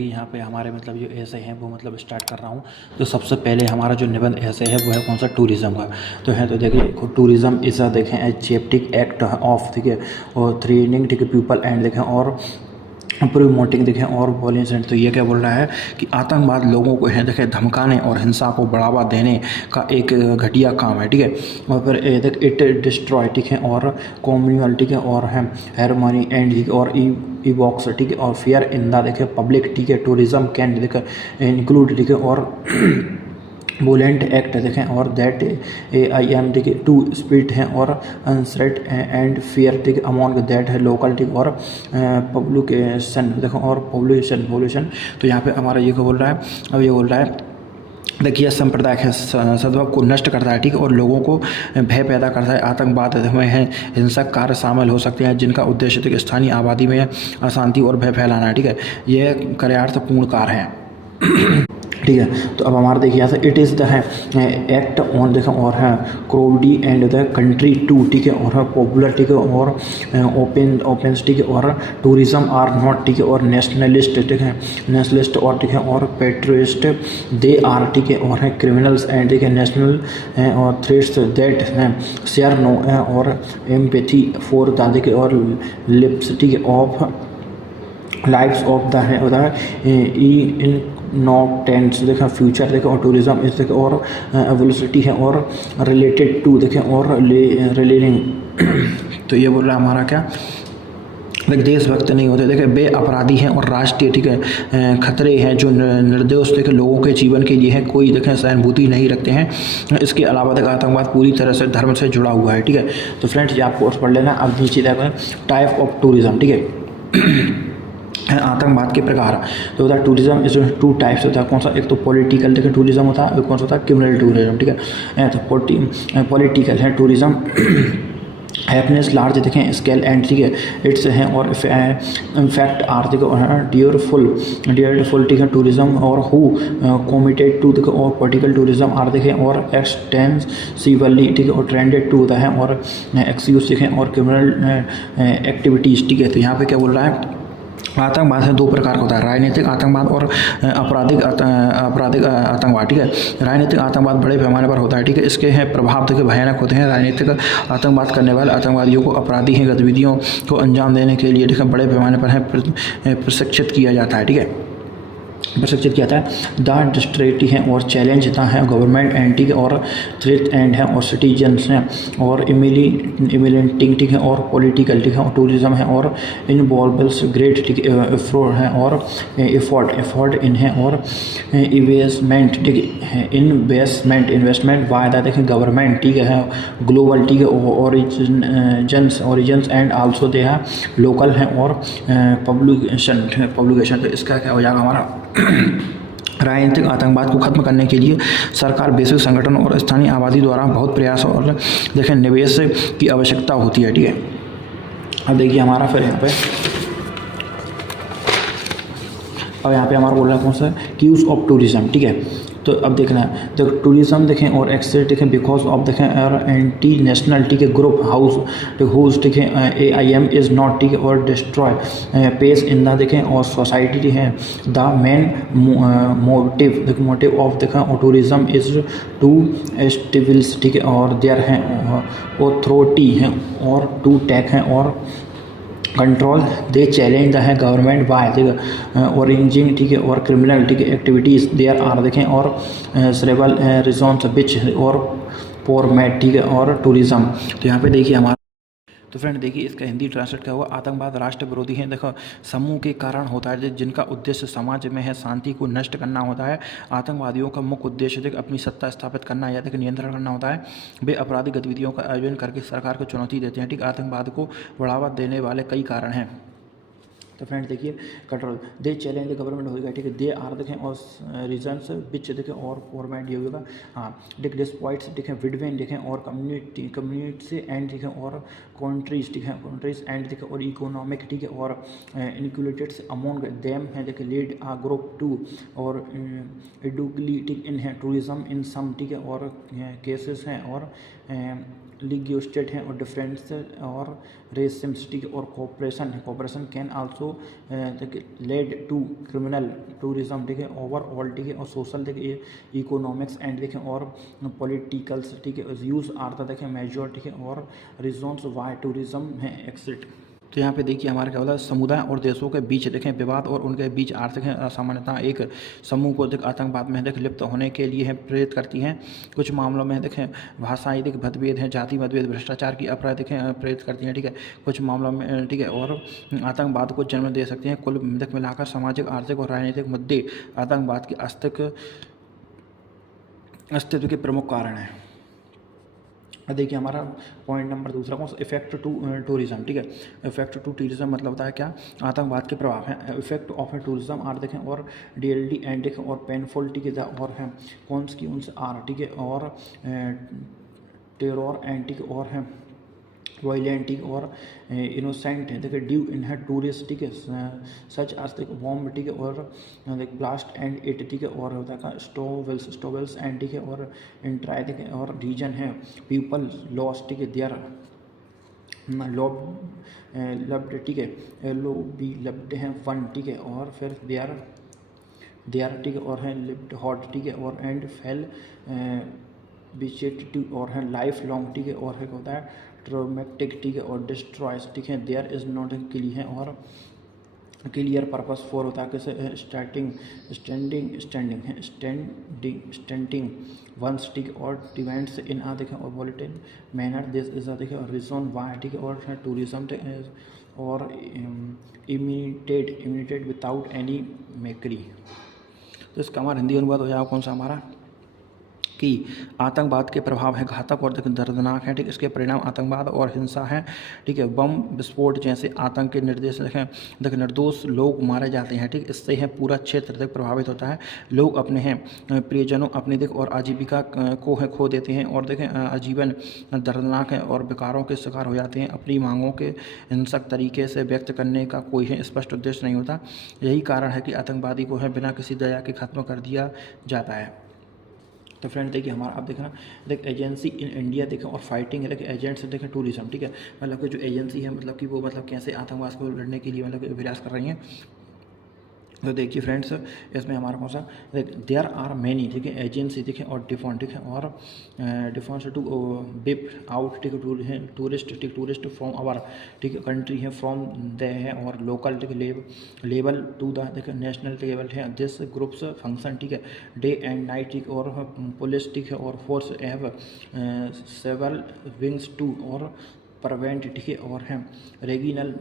यहाँ पे हमारे मतलब जो ऐसे हैं वो मतलब स्टार्ट कर रहा हूँ। तो सबसे पहले हमारा जो निबंध ऐसे है वो है कौन सा, टूरिज़्म का। तो है, तो देखिए टूरिज़्म इज़ अ देखें एचेप्टिक एक्ट ऑफ, ठीक है, और थ्रेनिंग, ठीक है, पीपल एंड देखें और प्रोमोटिंग देखें और वॉलेंस। तो ये क्या बोल रहा है कि आतंकवाद लोगों को है देखें धमकाने और हिंसा को बढ़ावा देने का एक घटिया काम है, ठीक है। और फिर इट डिस्ट्रॉय, ठीक है, और कॉम्युनल, ठीक है, और है हार्मनी एंड, ठीक है, और इवॉक्स, ठीक है, और फियर इन द देखें पब्लिक, ठीक है। टूरिज्म कैन देखें इंक्लूड, ठीक है, और वोलेंट एक्ट देखें और दैट आई एम, ठीक है, टू स्पिरिट हैं और अनसर्ट एंड फियर, ठीक है, अमॉन्ग दैट है लोकल, ठीक, और पब्लिकेशन देखो और पॉपुलेशन। तो यहाँ पे हमारा ये क्या बोल रहा है, अब ये बोल रहा है देखिए सांप्रदायिक है सद्भाव को नष्ट करता है, ठीक है, और लोगों को भय पैदा करता है। आतंकवाद में है हिंसक कार्य शामिल हो सकते हैं जिनका उद्देश्य, ठीक है, स्थानीय आबादी में अशांति और भय फैलाना है, ठीक है। यह कार्यार्थपूर्ण कार्य है, ठीक है। तो अब हमारा देखिए यहाँ से इट इज़ द है एक्ट ऑन देखें और है क्रोडी एंड द कंट्री टू, ठीक है, और है पॉपुलर, ठीक है, और ओपन, ठीक है, और टूरिज्म आर नॉट, ठीक है, और नेशनलिस्ट, ठीक है, नेशनलिस्ट और, ठीक है, और पेट्रिस्ट दे आर, ठीक है, और है क्रिमिनल्स एंड, ठीक है, नेशनल और थ्रेट्स दैट हैं शेयर नो और एम्पैथी फॉर द, ठीक है, और लिप्स, ठीक है, of lives of the innocents देखें फ्यूचर देखें और टूरिज्म इस देखें और वेलोसिटी है और रिलेटेड टू देखें और रिलेटिंग। तो ये बोल रहा है हमारा क्या, देशभक्त नहीं होते, देखें बे अपराधी हैं और राष्ट्रीय, ठीक है, खतरे हैं जो निर्दोष देखें लोगों के जीवन के लिए हैं, कोई देखें सहानुभूति नहीं रखते हैं। इसके अलावा देखें आतंकवाद पूरी तरह से धर्म से जुड़ा हुआ है, ठीक है। तो फ्रेंड्स ये आप कोर्स पढ़ लेना। अब नीचे देखें टाइप ऑफ टूरिज्म, ठीक है, आतंकवाद के प्रकार। तो होता है टूरिज्म इस टू टाइप्स होता है, कौन सा, एक तो पॉलिटिकल देखिए टूरिज्म होता है, कौन सा होता है क्रिमिनल टूरिज्म, ठीक है। तो पॉलिटिकल है टूरिज्म हैप्पीनेस लार्ज देखें स्केल एंड, ठीक है, इट्स हैं और इनफैक्ट आर देखें डियरफुल, ठीक है, टूरिज्म और हु कमिटेड टू देखें और पॉलिटिकल टूरिज्म आर देखें और एक्सटेंसिवली, ठीक है, और ट्रेंडेड टू होता है और एक्सक्यूज देखें और क्रिमिनल एक्टिविटीज़, ठीक है। तो यहाँ पे क्या बोल रहा है, आतंकवाद है दो प्रकार का होता है, राजनीतिक आतंकवाद और आपराधिक आतंकवाद, ठीक है। राजनीतिक आतंकवाद बड़े पैमाने पर होता है, ठीक है, इसके हैं प्रभाव देखिए भयानक होते हैं। राजनीतिक आतंकवाद करने वाले आतंकवादियों को अपराधी हैं गतिविधियों को अंजाम देने के लिए, ठीक है, बड़े पैमाने पर है प्रशिक्षित किया जाता है, ठीक है, प्रशिक्षित किया था। द डिस्ट्रेटी हैं और चैलेंज है गवर्नमेंट एंड, ठीक है, और थ्रेट एंड है और सिटीजन्स हैं और इमिलेंटिंग, ठीक है, और पॉलिटिकल, ठीक है, और टूरिज्म है और इन्वॉल्व्स ग्रेट, ठीक है, एफर्ट है और एफर्ट इन है और इन्वेस्टमेंट, ठीक है, इन्वेस्टमेंट बाय द देखें गवर्नमेंट, ठीक है, ग्लोबल, ठीक है, ओरिजिन्स एंड आल्सो दे है लोकल हैं और पब्लिकेशन। तो इसका क्या हो जाएगा हमारा राजनीतिक आतंकवाद को खत्म करने के लिए सरकार, वैश्विक संगठन और स्थानीय आबादी द्वारा बहुत प्रयास और देखें निवेश की आवश्यकता होती है, ठीक है। अब देखिए हमारा फिर यहाँ पे हमारा बोल रहा है कौन सा, यूज़ ऑफ टूरिज्म, ठीक है। तो अब देखना है, तो टूरिज्म देखें और एक्सेस देखें बिकॉज ऑफ देखें और एंटी नेशनल, ठीक है, ग्रुप हाउस, ठीक है, AIM इज़ नॉट, ठीक है, और डिस्ट्रॉय पेस इन द देखें और सोसाइटी है द मेन मोटिव ऑफ देखें और टूरिज्म इज़ टू एस्टिविल्स, ठीक है, और देयर हैं ऑथोरिटी हैं और टू टेक हैं और कंट्रोल दे चैलेंज है गवर्नमेंट बाय, ठीक है, ऑरेंजिंग, ठीक है, और क्रिमिनल, ठीक है, एक्टिविटीज़ देयर आर देखें और सेरेबल रिजॉन्स बिच और फॉर्मेट, ठीक है, और टूरिज्म। तो यहाँ पे देखिए हमारा, तो फ्रेंड देखिए इसका हिंदी ट्रांसलेट क्या हुआ, आतंकवाद राष्ट्र विरोधी है देखो समूह के कारण होता है जिनका उद्देश्य समाज में है शांति को नष्ट करना होता है। आतंकवादियों का मुख्य उद्देश्य देखो अपनी सत्ता स्थापित करना या देखो नियंत्रण करना होता है। वे आपराधिक गतिविधियों का आयोजन करके सरकार को चुनौती देते हैं, ठीक। आतंकवाद को बढ़ावा देने वाले कई कारण हैं। तो फ्रेंड्स देखिए कंट्रोल दे चैलेंज गवर्नमेंट होगा, ठीक है, दे आर देखें और रीजन्स बिच देखें और फॉर्मेट ये होगा, हाँ, देख डिस्पॉइट्स देखें विडवेन देखें और कम्युनिटी एंड देखें और कंट्रीज, ठीक है, कंट्रीज एंड देखें और इकोनॉमिक, ठीक है, और इनक्लूडेड अमोंग देम है देखें लीड आ ग्रुप टू और एडुकली, ठीक इन है टूरिज्म इन सम, ठीक है, और केसेस हैं और लिग्योस्टेट हैं और डिफरेंस और रेसिम्स, ठीक है, और कोऑपरेशन है। Cooperation can also lead to criminal tourism, ठीक है, ओवरऑल, ठीक है, और सोशल, देखिए, इकोनॉमिक्स एंड, देखें, और पॉलिटिकल्स, ठीक है, यूज आर द, देखें, मेजर, ठीक है, और रीजन्स वाई टूरिज्म है एक्सिट। तो यहाँ पे देखिए हमारा क्या बोला, समुदाय और देशों के बीच, देखें, विवाद और उनके बीच आर्थिक असमानता एक समूह को आतंकवाद में लिप्त होने के लिए प्रेरित करती हैं। कुछ मामलों में देखें भाषाई मतभेद हैं, जाति मतभेद, भ्रष्टाचार की अपराध देखें प्रेरित करती हैं, ठीक है, कुछ मामलों में, ठीक है, और आतंकवाद को जन्म दे सकती हैं। कुल मिलाकर सामाजिक, आर्थिक और राजनीतिक मुद्दे आतंकवाद के अस्तित्व के प्रमुख कारण हैं। देखिए हमारा पॉइंट नंबर दूसरा कौन सा, इफेक्ट टू टूरिज्म, ठीक है। इफेक्ट टू टूरिज्म मतलब होता है क्या, आतंकवाद के प्रभाव हैं। इफेक्ट ऑफ टूरिज्म आर, देखें, और डीएलडी एंड, देखें, और पेनफुल, ठीक है, और हैं कौन सी उनसे आर, ठीक है, और टेरर एंड, ठीक है, और हैं वायलेंट, ठीक, और इनोसेंट है, देखिए, ड्यू इन है टूरिस्ट, ठीक है, सच आज तक बॉम्ब, ठीक है, और ब्लास्ट एंड इट, ठीक है, और होता है स्टोवेल्स एंड, ठीक है, और इंट्राई, ठीक है, और रीजन है पीपल लॉस, ठीक है, देयर लब्ड, ठीक है, लो बी लब्ड हैं वन, ठीक है, और फिर देयर, ठीक है, और है लिव्ड हॉट, ठीक है, और एंड फेल बिचेट, और है लाइफ लॉन्ग, ठीक है, और है होता है ट्रोमेटिक, ठीक है, और डिस्ट्रॉयज, ठीक है, देयर इज नॉट क्लियर है, और क्लियर पर्पस फॉर होता है कैसे स्टैंडिंग वंस, ठीक है, और डिवेंट्स इन आ, देखें, और वॉलेटिल मैनर, दिस इज देखें, और रीजन वाई, ठीक है, और टूरिज्म और इमिटेड विदाउट एनी मेकरी। तो इसका हमारा हिंदी अनुवाद हो जाएगा कौन सा हमारा, कि आतंकवाद के प्रभाव है घातक और दर्दनाक है, ठीक, इसके परिणाम आतंकवाद और हिंसा है, ठीक है, बम विस्फोट जैसे आतंक के निर्देश, देखें, निर्दोष लोग मारे जाते हैं, ठीक, इससे है पूरा क्षेत्र प्रभावित होता है। लोग अपने हैं प्रियजनों, अपने और आजीविका को है खो देते हैं, और देखें आजीवन दर्दनाक है और विकारों के शिकार हो जाते हैं। अपनी मांगों के हिंसक तरीके से व्यक्त करने का कोई है स्पष्ट उद्देश्य नहीं होता। यही कारण है कि आतंकवादी को है बिना किसी दया के खत्म कर दिया जाता है। तो फ्रेंड देखिए हमारा आप देखना, देख एजेंसी इन इंडिया, देखें, और फाइटिंग है, देखें, एजेंट्स, देखें, टूरिज्म, ठीक है, मतलब कि जो एजेंसी है, मतलब कि वो मतलब कैसे आतंकवाद को लड़ने के लिए मतलब प्रयास कर रही हैं। तो देखिए फ्रेंड्स इसमें हमारा कौन सा, देयर आर मैनी, ठीक है, एजेंसी, ठीक है, और डिफॉन, ठीक है, और डिफॉन्स टू बिप आउट, ठीक है, टूरिस्ट, ठीक, टूरिस्ट फ्रॉम आवर, ठीक है, कंट्री है, फ्रॉम दे है, और लोकल, ठीक है, लेवल टू द, देखिए, नेशनल लेवल है। दिस ग्रुप्स फंक्शन, ठीक है, डे एंड नाइट, ठीक, और पुलिस, ठीक है, और force have several wings to, और प्रवेंट, ठीक है, और हैं रेगिनल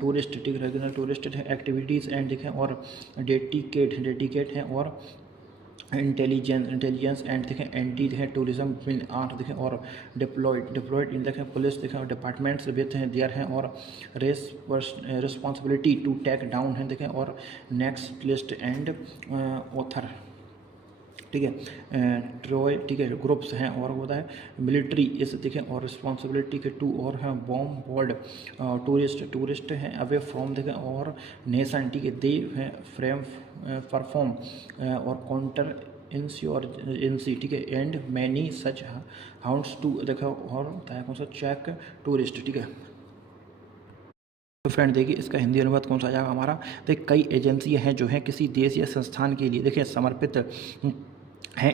टूरिस्ट, ठीक, रेगिनल टूरिस्ट एक्टिविटीज़ एंड, देखें, और डेडिकेट हैं, और इंटेलिजेंस एंड, देखें, एंटी, देखें, टूरिज्म विन आर्ट, देखें, और डिप्लॉयड इन, देखें, पुलिस, देखें, डिपार्टमेंट्स विथ हैं देयर हैं, और रिस्पॉन्सिबिलिटी टू टेक डाउन है, देखें, और नेक्स्ट लिस्ट एंड ऑथर, ठीक है, ट्रोय, ठीक है, ग्रुप्स हैं, और होता है मिलिट्री इस, देखें, और रिस्पॉन्सिबिलिटी के टू, और हैं बॉम्ब बोर्ड टूरिस्ट हैं अवे फ्रॉम, देखें, और नेशन, ठीक है, दे हैं फ्रेम परफॉर्म और काउंटर इंश्योरेंसी, ठीक है, and many such hounds to, देखो, और होता है कौन सा चेक टूरिस्ट, ठीक है। तो फ्रेंड देखिए इसका हिंदी अनुवाद कौन सा आ जाएगा हमारा, देखिए कई एजेंसियां हैं जो हैं किसी देश या संस्थान के लिए, देखिए, समर्पित हैं।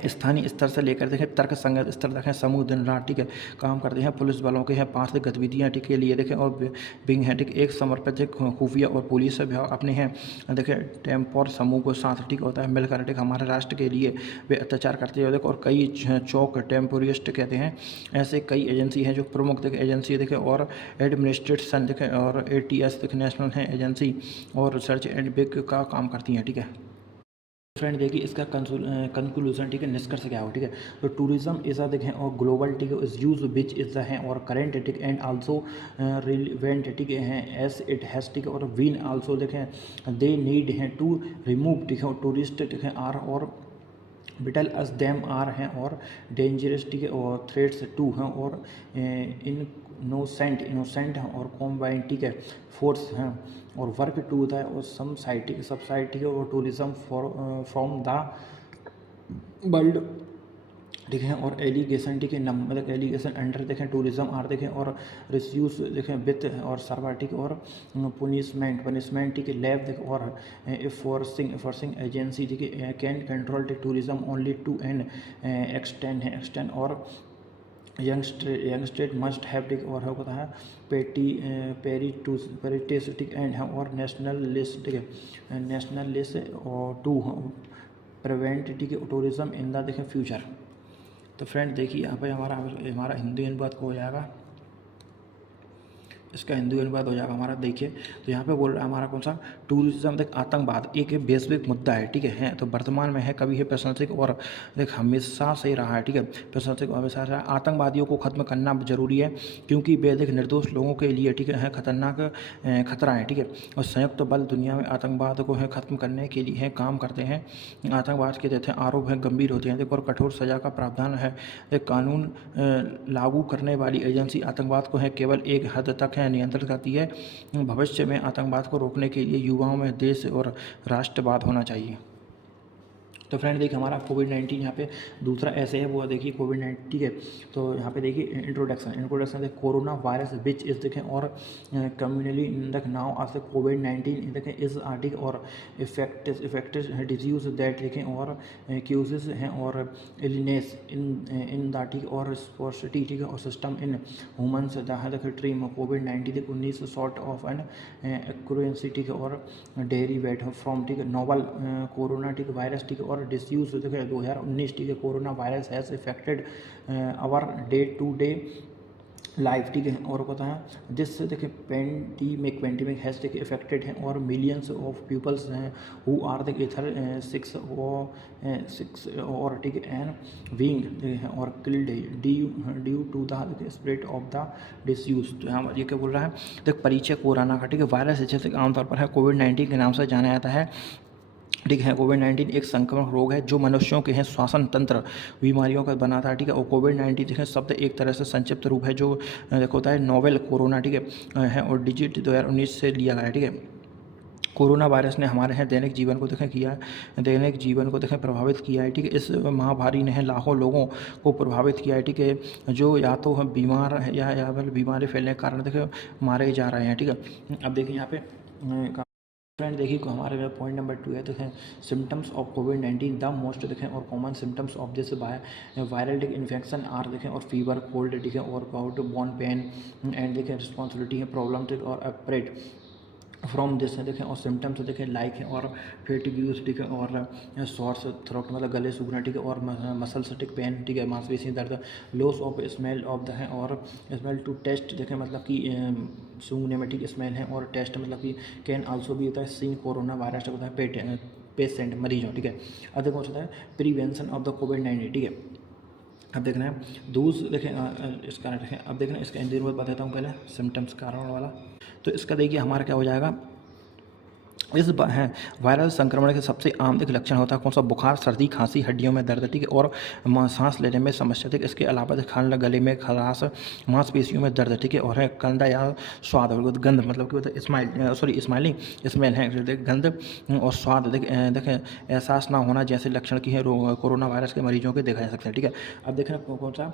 स्थानीय स्तर से लेकर, देखें, तर्क संगत स्तर तक हैं। समूह दिन रात, ठीक है, काम करते हैं। पुलिस बलों के हैं 5 गतिविधियाँ, ठीक, के लिए, देखें, और विंग है, ठीक, एक समर्पित खुफिया और पुलिस विभाग अपने हैं, देखें, टेम्पोर समूह को साथ, ठीक, होता है मिलकर, ठीक, हमारे राष्ट्र के लिए वे अत्याचार करते हैं, देखो, और कई चौक टेम्पोरिस्ट कहते हैं। ऐसे कई एजेंसी हैं जो प्रमुख, देखें, एजेंसी, देखें, और एडमिनिस्ट्रेशन, देखें, और ATS, देखें, नेशनल है एजेंसी, और रिसर्च एंड बिग का काम करती हैं, ठीक है। फ्रेंड देखिए इसका कंक्लूजन, ठीक है, निष्कर्ष क्या हो, ठीक है। तो टूरिज्म इज देखें, और ग्लोबल, ठीक है, is use which is the है, और करेंट, ठीक, एंड आल्सो रिलेवेंट, ठीक है, एज इट हैज़, ठीक है, और वीन आल्सो, देखें, दे नीड है टू रिमूव, ठीक है, टूरिस्ट, ठीक है, आर, और बिटल अस दैम आर हैं, और डेंजरस, ठीक है, और थ्रेट्स टू हैं, और इनोसेंट हैं, और कॉम्बाइन, ठीक है, फोर्स हैं, और वर्क टू द, और सम साइट, सब साइट, ठीक है, और टूरिज्म फ्रॉम द वर्ल्ड देखें, और एलिगेशन ठीक है मतलब एलिगेशन अंडर देखें टूरिज्म आर देखें, और रिस्यूज देखें विथ और सर्वर ठीक है, और पनिशमेंट ठीक है लैब देखें, और फोर्सिंग एजेंसी ठीक है can control tourism only to an extent और यंग स्टेट मस्ट हैव ठीक और है पता है पेरिटेस्टिक एंड है और नेशनल लिस्ट ठीक है नेशनल लिस्ट और टू प्रिवेंट ठीक है टूरिज्म इन द देखें फ्यूचर। तो फ्रेंड देखिए यहाँ पे हमारा हमारा हिंदी अनुवाद हो जाएगा, इसका हिंदी अनुवाद हो जाएगा हमारा। देखिए तो यहाँ पे बोल रहा है हमारा कौन सा टूरिज्म देख आतंकवाद एक वैश्विक मुद्दा है ठीक है तो वर्तमान में है कभी है प्रशंसिक और देख हमेशा से रहा है ठीक है प्रशंसिक हमेशा रहा। आतंकवादियों को खत्म करना जरूरी है क्योंकि वे देख निर्दोष लोगों के लिए ठीक है खतरनाक खतरा है ठीक है और संयुक्त बल दुनिया में आतंकवाद को है खत्म करने के लिए काम करते हैं। आतंकवाद के देते आरोप हैं गंभीर होते हैं देख और कठोर सजा का प्रावधान है। कानून लागू करने वाली एजेंसी आतंकवाद को है केवल एक हद तक नियंत्रित करती है। भविष्य में आतंकवाद को रोकने के लिए युवाओं में देश और राष्ट्रवाद होना चाहिए। तो फ्रेंड देखिए हमारा कोविड-19 यहाँ पे दूसरा ऐसे है वो देखिए कोविड-19 ठीक है। तो यहाँ पे देखिए इंट्रोडक्शन देखिए कोरोना वायरस विच इस देखें और कम्युनली देख नाउ आज कोविड-19 देखें इज आर्टिक और इफेक्टेड डिजीज दैट देखें और क्यूजेस हैं और इलनेस इन द ठीक और स्पोर्सिटी ठीक है और सिस्टम इन ह्यूमन्स देखें ट्रीम कोविड-19 देख 19 सॉर्ट ऑफ एन एक्यूरेंसी ठीक है और डेरिवेट फ्रॉम ठीक है नोवल कोरोना ठीक वायरस ठीक और डिसयूज देखिए 2019 ठीक है corona virus has affected our day to day life ठीक है और पता है जिससे देखिए पेंडेमिक हैज़ देखिए इफेक्टेड है और मिलियंस ऑफ पीपल्स हैं हु आर द इथर 6 और ठीक है एंड बीइंग और killed due to the spread of the disease. तो यहाँ ये क्या बोल रहा है देख परिचय कोरोना का ठीक है वायरस जैसे आमतौर पर है कोविड-19 के नाम से जाना जाता है ठीक है। कोविड-19 एक संक्रमण रोग है जो मनुष्यों के हैं श्वसन तंत्र बीमारियों का बनाता है ठीक है और कोविड-19 देखिए शब्द एक तरह से संक्षिप्त रूप है जो देखो होता है नोवेल कोरोना ठीक है और डिजिट 2019 से लिया गया है ठीक है। कोरोना वायरस ने हमारे यहाँ दैनिक जीवन को देखें प्रभावित किया है ठीक है। इस महामारी ने लाखों लोगों को प्रभावित किया है ठीक है जो या तो बीमार है या बीमारी फैलने के कारण देखें मारे जा रहे हैं ठीक है। अब देखिए यहाँ पे फ्रेंड देखिए हमारे में पॉइंट नंबर 2 है देखें सिम्टम्स ऑफ कोविड-19 द मोस्ट देखें और common symptoms of this viral infection are देखें और फीवर कोल्ड देखें और काउट बोन पेन एंड देखें रिस्पॉन्सिबिलिटी है प्रॉब्लम और अपरेट फ्रॉम दिस देखें और सिम्टम्स देखें लाइक है और फेटिग्यूज ठीक है और शॉर्ट्स थ्रोट मतलब गले सूखना ठीक है और मसल स्टिक पेन ठीक है मांसपेशी दर्द loss of smell of the है और स्मेल टू टेस्ट देखें मतलब कि सूंघने में ठीक स्मेल है और टेस्ट मतलब कि कैन आल्सो भी होता है सीन कोरोना वायरस होता है पेशेंट मरीजों ठीक है। अब देखो होता है प्रिवेंशन ऑफ द कोविड-19 ठीक है। अब देखना है दूस देखें इसका देखें अब देखना इसका हिंदी में बताता हूँ पहले सिम्टम्स कारण वाला। तो इसका देखिए हमारा क्या हो जाएगा इस है वायरल संक्रमण के सबसे आम एक लक्षण होता है कौन सा बुखार सर्दी खांसी हड्डियों में दर्द ठीक है और सांस लेने में समस्या ठीक है। इसके अलावा खान गले में खराश मांसपेशियों में दर्द ठीक है और है कंधा या स्वाद गंध मतलब कि स्माइलिंग स्मेल है गंध और स्वाद देखें एहसास ना होना जैसे लक्षण की है कोरोना वायरस के मरीजों के देखा जा सकता है ठीक है। अब देखना कौन सा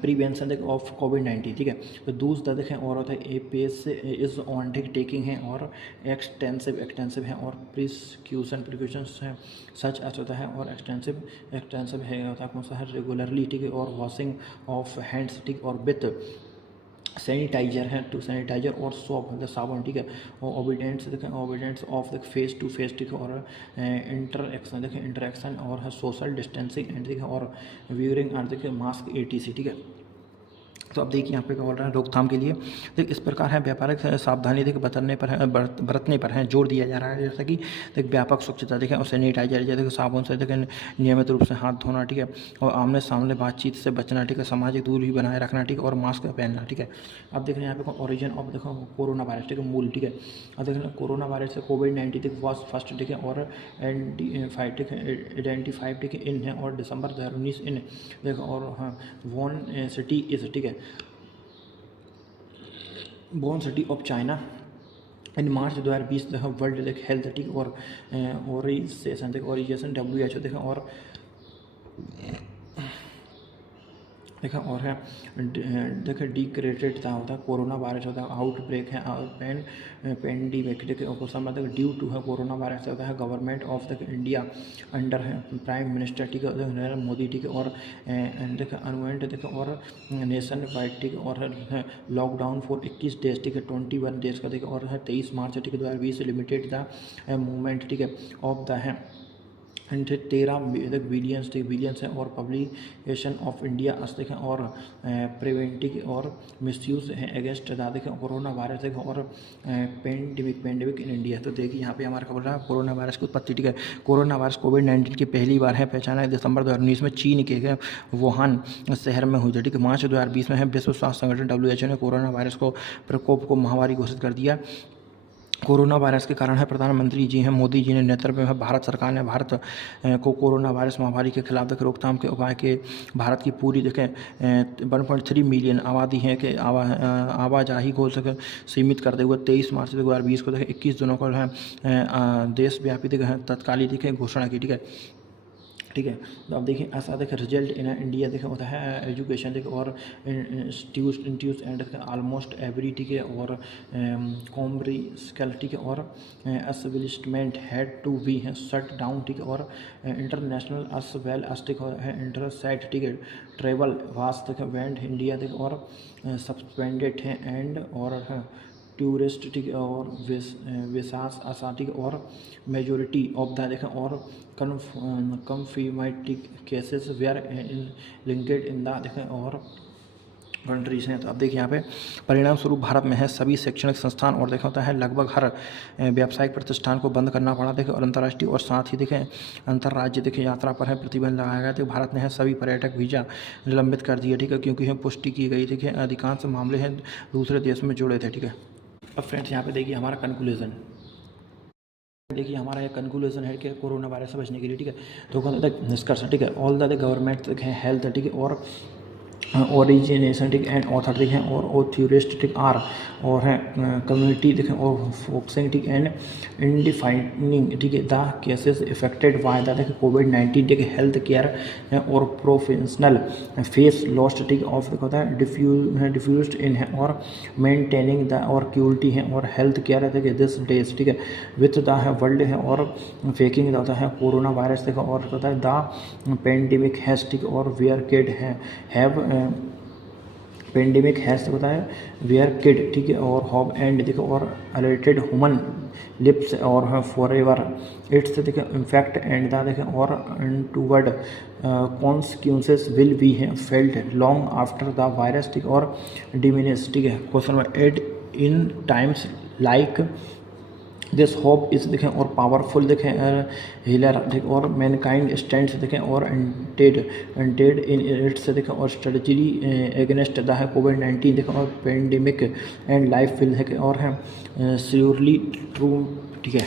प्रिवेंशन ऑफ कोविड-19 ठीक है। तो दूसरा देखें और होता है एपीएस इज ऑन टेकिंग है और एक्सटेंसिव है और प्रिकॉशंस हैं सच एज होता है और एक्सटेंसिव है होता है कौन सा है रेगुलरली ठीक है और वॉशिंग ऑफ हैंड्स ठीक और विथ सैनिटाइजर है टू सैनिटाइजर और सोप मतलब साबुन ठीक है और ओबिडेंट्स देखें ओबिडेंट्स of the face to face ठीक है और इंटरेक्शन और है सोशल डिस्टेंसिंग एंड ठीक है और व्यूरिंग और देखिए मास्क एटीसी ठीक है। तो अब देखिए यहाँ पे क्या बोल रहा है रोकथाम के लिए देख इस प्रकार है व्यापारिक सावधानी देख बरतने पर है जोर दिया जा रहा है जैसा कि देख व्यापक स्वच्छता देखें और सैनिटाइजर जैसे साबुन से देखें नियमित रूप से हाथ धोना ठीक है और आमने सामने बातचीत से बचना ठीक है सामाजिक दूरी बनाए रखना ठीक है और मास्क पहनना ठीक है। अब देख रहे हैं यहाँ पे ओरिजिन ऑफ देखो कोरोना वायरस ठीक है मूल ठीक है। अब देख रहे हैं कोरोना वायरस से कोविड-19 ठीक वॉज फर्स्ट ठीक है और आइडेंटिफाइड ठीक है इन है और दिसंबर 2019 इन देखो और हाँ वॉन सिटी इज ठीक है born city of China in March 2020 देखो वर्ल्ड हेल्थ ठीक और ऑर्गेनाइजेशन WHO देखो और देखा और है देखा डिक्रेटेड था होता है कोरोना वायरस होता है आउटब्रेक है पेंडेमिक देखिए और क्वेश्चन मतलब ड्यू टू है कोरोना वायरस होता है government of the India under है प्राइम मिनिस्टर ठीक है नरेंद्र मोदी ठीक है और देखा अनवेंट देखा और नेशन वाइड ठीक है और लॉकडाउन फॉर 21 डेज ठीक है 21 डेज का देखा और है 23 मार्च ठीक है 2020 लिमिटेड द मूवमेंट ठीक है ऑफ द है 13 बिलियंस है और पब्लिकेशन ऑफ इंडिया देखें और प्रिवेंटिव और मिसयूज है अगेंस्ट देखें कोरोना वायरस देखें और पेंडेमिक इन इंडिया। तो देखिए यहाँ पे हमारा खबर रहा कोरोना वायरस की उत्पत्ति ठीक है कोरोना वायरस कोविड-19 की पहली बार है पहचाना दिसंबर 2019 में चीन के वुहान शहर में हुई थी ठीक है। मार्च 2020 में है विश्व स्वास्थ्य संगठन WHO ने कोरोना वायरस को प्रकोप को महामारी घोषित कर दिया। कोरोना वायरस के कारण है प्रधानमंत्री जी हैं मोदी जी ने नेतृत्व में भारत सरकार ने भारत को कोरोना वायरस महामारी के खिलाफ देखें रोकथाम के उपाय के भारत की पूरी देखें 1.3 मिलियन आबादी है कि आवाजाही को सीमित करते हुए 23 मार्च 2020 को देखें 21 दिनों को है देशव्यापी देखें तत्कालीन देखें घोषणा की ठीक है। तो अब देखिए ऐसा देखें रिजल्ट इन इंडिया देखें होता है एजुकेशन देखें और इंस्टीट्यूट एंड ऑलमोस्ट एवरी ठीक है और कॉमर्शियल ठीक है और एस्टेब्लिशमेंट हैड टू बी है शट डाउन ठीक है और इंटरनेशनल एस वेल एस ठीक है इंटरसेट ठीक है ट्रेवल वास देखें वेंट इंडिया देखें और सस्पेंडेड है एंड और टूरिस्ट ठीक है और विशास आसाटिक और मेजोरिटी ऑफ द देखें और confirmative cases were linked in the देखें और कंट्रीज हैं। तो अब देखिए यहाँ पे परिणाम स्वरूप भारत में है सभी शैक्षणिक संस्थान और देखा होता है लगभग हर व्यावसायिक प्रतिष्ठान को बंद करना पड़ा देखें और अंतर्राष्ट्रीय और साथ ही देखें अंतर्राज्य देखें यात्रा पर है प्रतिबंध लगाया गया। तो भारत ने है सभी पर्यटक वीज़ा निलंबित कर दिए ठीक है क्योंकि है पुष्टि की गई थी कि अधिकांश मामले हैं दूसरे देश में जुड़े थे ठीक है। अब फ्रेंड्स यहाँ पे देखिए हमारा कंक्लूजन देखिए हमारा ये कंक्लूजन है कि कोरोना वायरस से बचने के लिए ठीक है तो निष्कर्ष ठीक है ऑल द गवर्नमेंट हेल्थ ठीक है और ओरिजिनेशन ठीक एंड ऑथर हैं और ऑथोरिस्टिक आर और हैं कम्युनिटी देखें और फोकसिंग ठीक एंड इंडिफाइनिंग ठीक है the cases affected by the देखें कोविड-19 ठीक हेल्थ केयर और प्रोफेशनल फेस लॉस्ट ठीक ऑफ होता है डिफ्यूज्ड इन है और मेंटेनिंग द और क्यूरिटी है और हेल्थ केयर देखिए दिस डेज ठीक है विथ द है वर्ल्ड है और फेकिंग होता है कोरोना वायरस देखो और होता है द पेंडेमिक हैज ठीक और where kid have pandemic has होता है वेयर किड ठीक है और हॉब एंड देखो और अलर्टेड ह्यूमन लिप्स और फॉर एवर इट्स देखो इम्फैक्ट एंड द देखें और टूवर्ड कॉन्सिक्वेंसेस विल बी है felt long after the virus ठीक और डिमिनिश ठीक है। Question number 8 in times like this hope इस देखें और पावरफुल देखें हीलर देखें और मैनकाइंड स्टैंड्स देखें और एंटेड इन इट्स देखें और स्ट्रेटजी एगेंस्ट द है कोविड-19 देखें और पेंडेमिक एंड लाइफ विल देखें और है श्योरली ट्रू ठीक है।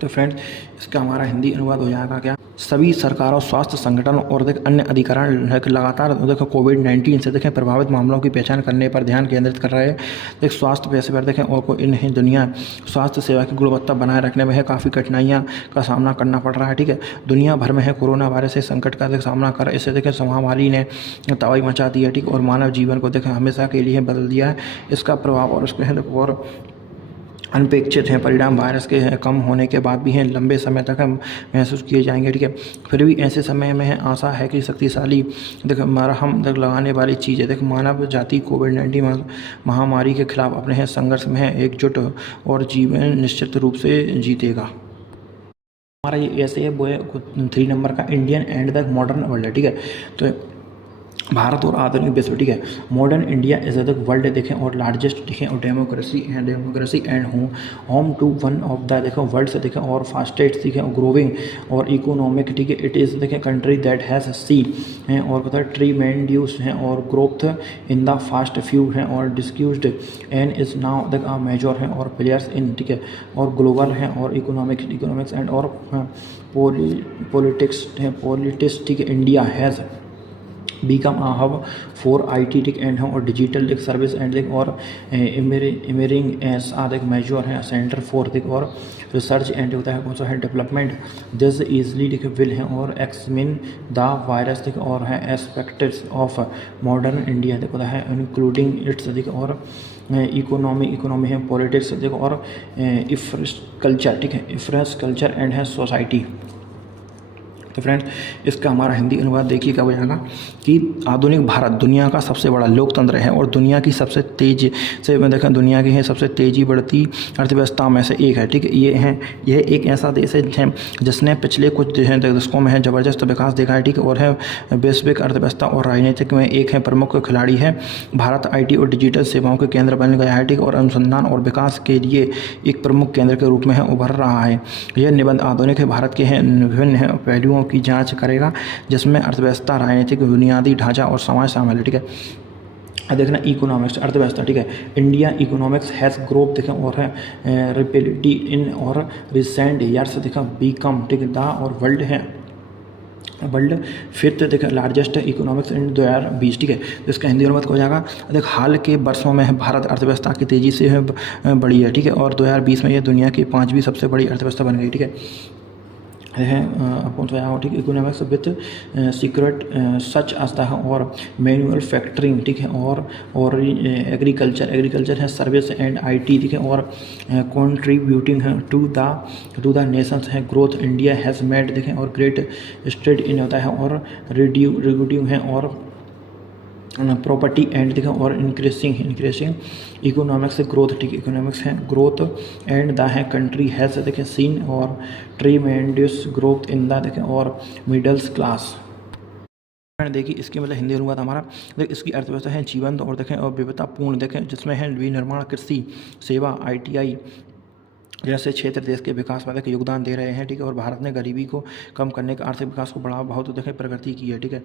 तो फ्रेंड्स इसका हमारा हिंदी अनुवाद हो जाएगा क्या सभी सरकारों स्वास्थ्य संगठन और देख अन्य अधिकारण लगातार देखो कोविड-19 से देखें प्रभावित मामलों की पहचान करने पर ध्यान केंद्रित कर रहे हैं। देख स्वास्थ्य पेशेवर देखें और को इन्हें दुनिया स्वास्थ्य सेवा की गुणवत्ता बनाए रखने में है काफ़ी कठिनाइयां का सामना करना पड़ रहा है ठीक है। दुनिया भर में है कोरोना वायरस से संकट का सामना कर इसे देखें महामारी ने तबाही मचा दी है ठीक और मानव जीवन को देखें हमेशा के लिए बदल दिया है। इसका प्रभाव और उसके और अनपेक्षित हैं परिणाम वायरस के कम होने के बाद भी हैं लंबे समय तक हम महसूस किए जाएंगे ठीक है। फिर भी ऐसे समय में है आशा है कि शक्तिशाली देख मरहम लगाने वाली चीज़ है देख मानव जाति कोविड-19 महामारी के खिलाफ अपने हैं संघर्ष में है एकजुट और जीवन निश्चित रूप से जीतेगा। हमारा ये ऐसे है वो है 3 नंबर का Indian and the modern world है ठीक है। तो भारत और आधुनिक विश्व ठीक है modern India is the world देखें और लार्जेस्ट देखें और democracy and home to one of the देखें वर्ल्ड से देखें और फास्टेस्ट देखें और ग्रोविंग और इकोनॉमिक ठीक है इट इज़ देखें कंट्री दैट हैज़ सी हैं और कहता है ट्रीमेंड्यूस हैं और growth in the fast few हैं और discussed and is now the major हैं और प्लेयर्स इन ठीक है और ग्लोबल हैं और इकोनॉमिक्स एंड और पॉलिटिक्स ठीक है India has become hub for IT ठीक एंड और डिजिटल एक सर्विस एंड देख और इमरिंग एस देख मेजर है सेंटर फॉर देख और रिसर्च एंड होता है कौन सा है डेवलपमेंट दिस इजली देख विल है और एक्समिन द वायरस देख और है एस्पेक्ट्स ऑफ मॉडर्न इंडिया देख होता है इंक्लूडिंग इट्स देख और इकोनॉमी है पॉलिटिक्स देख और इफ्रेस्ट कल्चर ठीक है इफ्रेस्ट कल्चर एंड है सोसाइटी। तो फ्रेंड्स इसका हमारा हिंदी अनुवाद देखिए क्या हो जाएगा कि आधुनिक भारत दुनिया का सबसे बड़ा लोकतंत्र है और दुनिया की सबसे तेज से मैं देखें दुनिया की है सबसे तेजी बढ़ती अर्थव्यवस्था में से एक है ठीक है। यह एक ऐसा देश है जिसने पिछले कुछ दशकों में है ज़बरदस्त विकास देखा है ठीक है और है वैश्विक अर्थव्यवस्था और राजनीतिक में एक है प्रमुख खिलाड़ी है। भारत IT और डिजिटल सेवाओं के केंद्र बन गया है ठीक और अनुसंधान और विकास के लिए एक प्रमुख केंद्र के रूप में है उभर रहा है। यह निबंध आधुनिक भारत के हैं विभिन्न पहलुओं की जांच करेगा जिसमें अर्थव्यवस्था राजनीतिक बुनियादी ढांचा और समाज शामिल है ठीक है। देखना इकोनॉमिक्स अर्थव्यवस्था ठीक है इंडिया इकोनॉमिक्स हैज़ ग्रोथ देखें और है रेपिडली इन और रिसेंट ईयर्स देखा बीकम ठीक है द और वर्ल्ड फिफ्थ देखा लार्जेस्ट इकोनॉमिक्स इन 2020 ठीक है। तो इसका हिंदी अनुवाद हो जाएगा देख हाल के वर्षों में भारत अर्थव्यवस्था की तेज़ी से बढ़ी है ठीक है और 2020 में ये दुनिया की 5वीं सबसे बड़ी अर्थव्यवस्था बन गई ठीक है। है कौन सा ठीक इकोनॉमिक्स विथ सीक्रेट सच आता है और मैनुअल फैक्टरिंग ठीक है और एग्रीकल्चर है सर्विस एंड IT ठीक है और कॉन्ट्रीब्यूटिंग है टू द नेशंस है ग्रोथ इंडिया हैज़ मेड देखें और ग्रेट स्टेट इन होता है और रिड्यूटिंग है और प्रॉपर्टी एंड देखें और इंक्रेसिंग इकोनॉमिक्स ग्रोथ ठीक इकोनॉमिक्स है ग्रोथ एंड द है कंट्री हैज़ देखें सीन और ट्रीमेंडस ग्रोथ इन द देखें और मिडल्स क्लास। देखिए इसकी मतलब हिंदी अनुवाद हमारा देख इसकी अर्थव्यवस्था है जीवंत और देखें और विविधतापूर्ण देखें जिसमें है विनिर्माण कृषि सेवा ITI जैसे क्षेत्र देश के विकास में देखिए योगदान दे रहे हैं ठीक है और भारत ने गरीबी को कम करने का आर्थिक विकास को बढ़ावा बहुत देखें प्रगति की है ठीक है।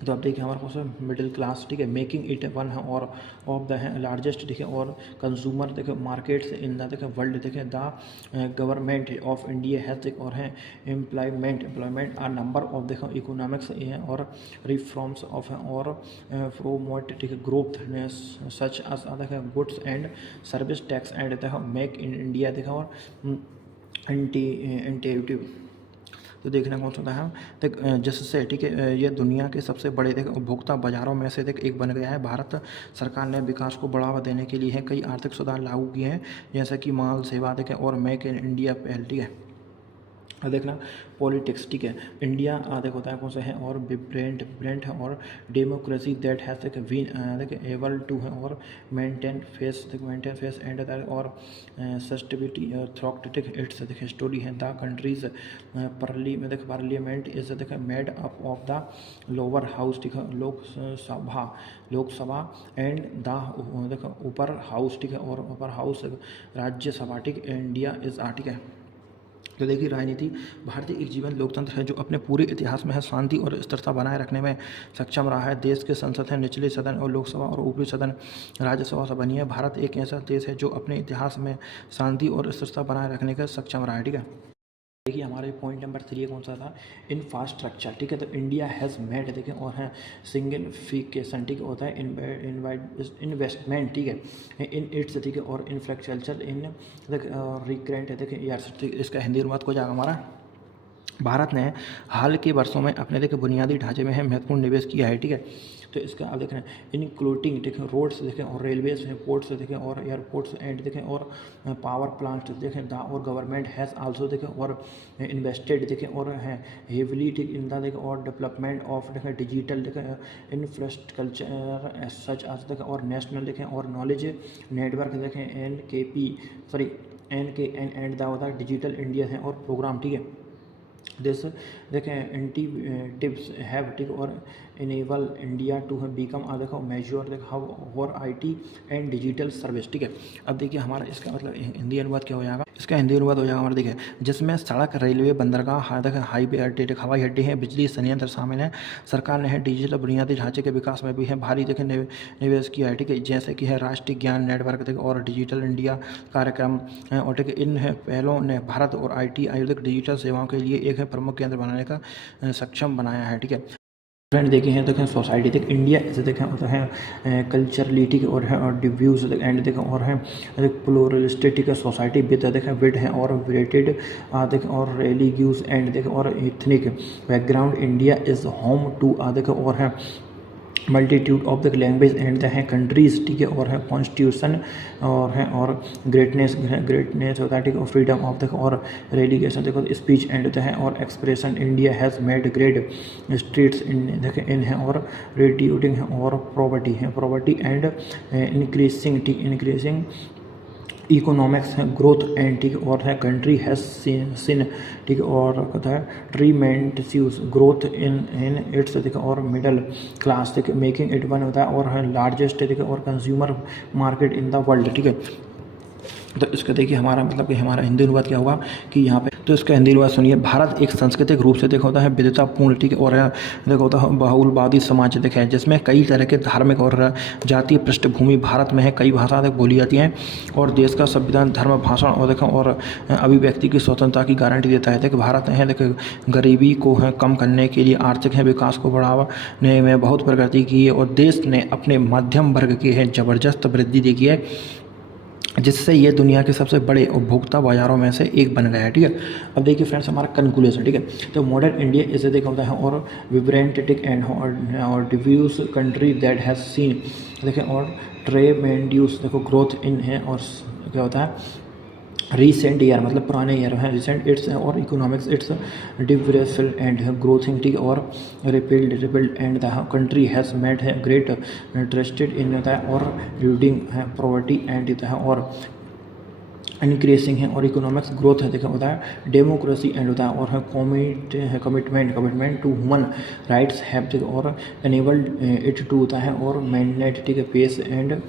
तो आप देखिए हमारे पास मिडिल क्लास ठीक है मेकिंग इट वन है और ऑफ द है लार्जेस्ट ठीक है और कंज्यूमर देखें मार्केट्स इन द देखें वर्ल्ड देखें द गवर्नमेंट ऑफ इंडिया है देख और है एम्प्लॉयमेंट आर नंबर ऑफ देखें इकोनॉमिक्स है और रिफॉर्म्स ऑफ है और प्रोमोट ठीक है ग्रोथ सच एज देखें goods and service tax and देखें मेक इन इंडिया देखें और इंटेटिव। तो देखना कौन सा है देख जिससे ठीक है ये दुनिया के सबसे बड़े देख उपभोक्ता बाजारों में से देख एक बन गया है। भारत सरकार ने विकास को बढ़ावा देने के लिए कई आर्थिक सुधार लागू किए हैं जैसे कि माल सेवा देखें और मेक इन इंडिया पहल ठीक है। देखना पॉलिटिक्स ठीक है इंडिया देखो होता है कौन सा है और ब्रेंट है और डेमोक्रेसी दैट हैज देख एबल टू है और मेंटेन फेस एंड और सस्टेबिलिटी थ्रोक्टिक इट्स देख स्टोरी है द कंट्रीज पार्लियामेंट इज देख made up of the lower house ठीक है लोकसभा एंड द देख ऊपर हाउस ठीक है और ऊपर हाउस राज्यसभा ठीक इंडिया इज ठीक है। तो देखिए राजनीति भारतीय एक जीवन लोकतंत्र है जो अपने पूरे इतिहास में है शांति और स्थिरता बनाए रखने में सक्षम रहा है। देश के संसद है निचले सदन और लोकसभा और ऊपरी सदन राज्यसभा से बनी है। भारत एक ऐसा देश है जो अपने इतिहास में शांति और स्थिरता बनाए रखने का सक्षम रहा है ठीक है। देखिए हमारे पॉइंट नंबर 3 कौन सा था इंफ्रास्ट्रक्चर ठीक है। तो इंडिया हैज़ मेड देखें और है सिग्निफिकेशन ठीक होता है इन्वेस्टमेंट ठीक है इन इट्स ठीक है और इंफ्रास्ट्रक्चर इन रिकरेंट देखें ईयर्स ठीक इसका हिंदी अनुवाद को जाएगा हमारा भारत ने हाल के वर्षों में अपने देखें बुनियादी ढांचे में महत्वपूर्ण निवेश किया है ठीक है। तो इसका आप देख रहे हैं इंक्लूडिंग देखें रोड्स देखें और रेलवेज हैं पोर्ट्स देखें और एयरपोर्ट्स एंड देखें और पावर प्लांट देखें द और गवर्नमेंट हैज़ आल्सो देखें और इन्वेस्टेड देखें और है हेवली ठीक इन द देखें और डेवलपमेंट ऑफ देखें डिजिटल देखें इंफ्रास्ट्रक्चर सच आज देखें और नेशनल देखें और नॉलेज नेटवर्क देखें NKN and the digital India है और प्रोग्राम ठीक है। दिस देखें इंटीटिव्स हैव ठीक और इनेबल इंडिया टू बिकम देखो मेजर देख हब और IT एंड डिजिटल सर्विस ठीक है। अब देखिए हमारा इसका मतलब हिंदी अनुवाद क्या हो जाएगा इसका हिंदी अनुवाद हो जाएगा हमारा देखिए जिसमें सड़क रेलवे बंदरगाह हाईवे अड्डे हवाई अड्डे हैं बिजली संयंत्र शामिल हैं। सरकार ने डिजिटल बुनियादी ढांचे के विकास में भी है भारी देखें निवेश किया है ठीक है जैसे कि है राष्ट्रीय ज्ञान नेटवर्क देख और डिजिटल इंडिया कार्यक्रम और ठीक इन पहलों ने भारत और IT आयोजित डिजिटल सेवाओं के लिए एक प्रमुख केंद्र बनाने का सक्षम बनाया है ठीक है। फ्रेंड देखे हैं देखें सोसाइटी देख इंडिया ऐसे देखें होता है कल्चरली ठीक है और है और डिव्यूज एंड देखें और है प्लूरलिस्टिक ठीक है सोसाइटी विद देखें विड है और वेटेड देखें और रिलीजियस एंड देखें और ethnic background India is home to देखें और है multitude of the language and the है कंट्रीज ठीक है और है कॉन्स्टिट्यूशन और है और ग्रेटनेस होता है ठीक है और फ्रीडम ऑफ द और रेलिगेशन देखो स्पीच एंड द है और expression India has made great streets इन देखें इन है और रेडिएटिंग है और प्रॉपर्टी एंड इंक्रीजिंग इकोनॉमिक्स है ग्रोथ एंड ठीक और है कंट्री हैज सीन ठीक और कहता है ट्रीमेंडस ग्रोथ इन इट्स ठीक और मिडल क्लास ठीक मेकिंग इट वन होता है और है लार्जेस्ट ठीक और consumer market in the world ठीक है। तो इसका देखिए हमारा मतलब कि हमारा हिंदी अनुवाद क्या हुआ कि यहाँ पे तो इसका हिंदी अनुवाद सुनिए। भारत एक सांस्कृतिक रूप से देखा होता है विविधतापूर्ण ठीक और देखा होता है बहुलवादी समाज देखा है जिसमें कई तरह के धार्मिक और जातीय पृष्ठभूमि भारत में है। कई भाषा बोली जाती हैं और देश का संविधान धर्म भाषण और देखा और अभिव्यक्ति की स्वतंत्रता की गारंटी देता है। देखिए भारत है देखिए गरीबी को है कम करने के लिए आर्थिक है विकास को बढ़ाने में बहुत प्रगति की है और देश ने अपने मध्यम वर्ग की है ज़बरदस्त वृद्धि देखी है जिससे ये दुनिया के सबसे बड़े उपभोक्ता बाजारों में से एक बन गया है। ठीक है, अब देखिए फ्रेंड्स हमारा कंक्लूजन ठीक है। तो मॉडर्न इंडिया इसे देखा होता है और विब्रेंटेटिक एंड और डिव्यूज कंट्री दैट हैज़ सीन देखें और ट्रेमेंड्यूस देखो ग्रोथ इन है और क्या होता है रिसेंट ईयर मतलब पुराने ईयर है रिसेंट इट्स और इकोनॉमिक्स इट्स डिवरेफिल एंड ग्रोथिंग ठीक और repealed and the country has made है ग्रेट इंटरेस्टेड इन होता है और रीडिंग है प्रॉपर्टी एंड होता है और इंक्रीजिंग है और इकोनॉमिक्स ग्रोथ है देखा होता है डेमोक्रेसी एंड होता है और है commitment to human rights have और एनेबल्ड इट टू होता है और मैंडेट ठीक है पेस एंड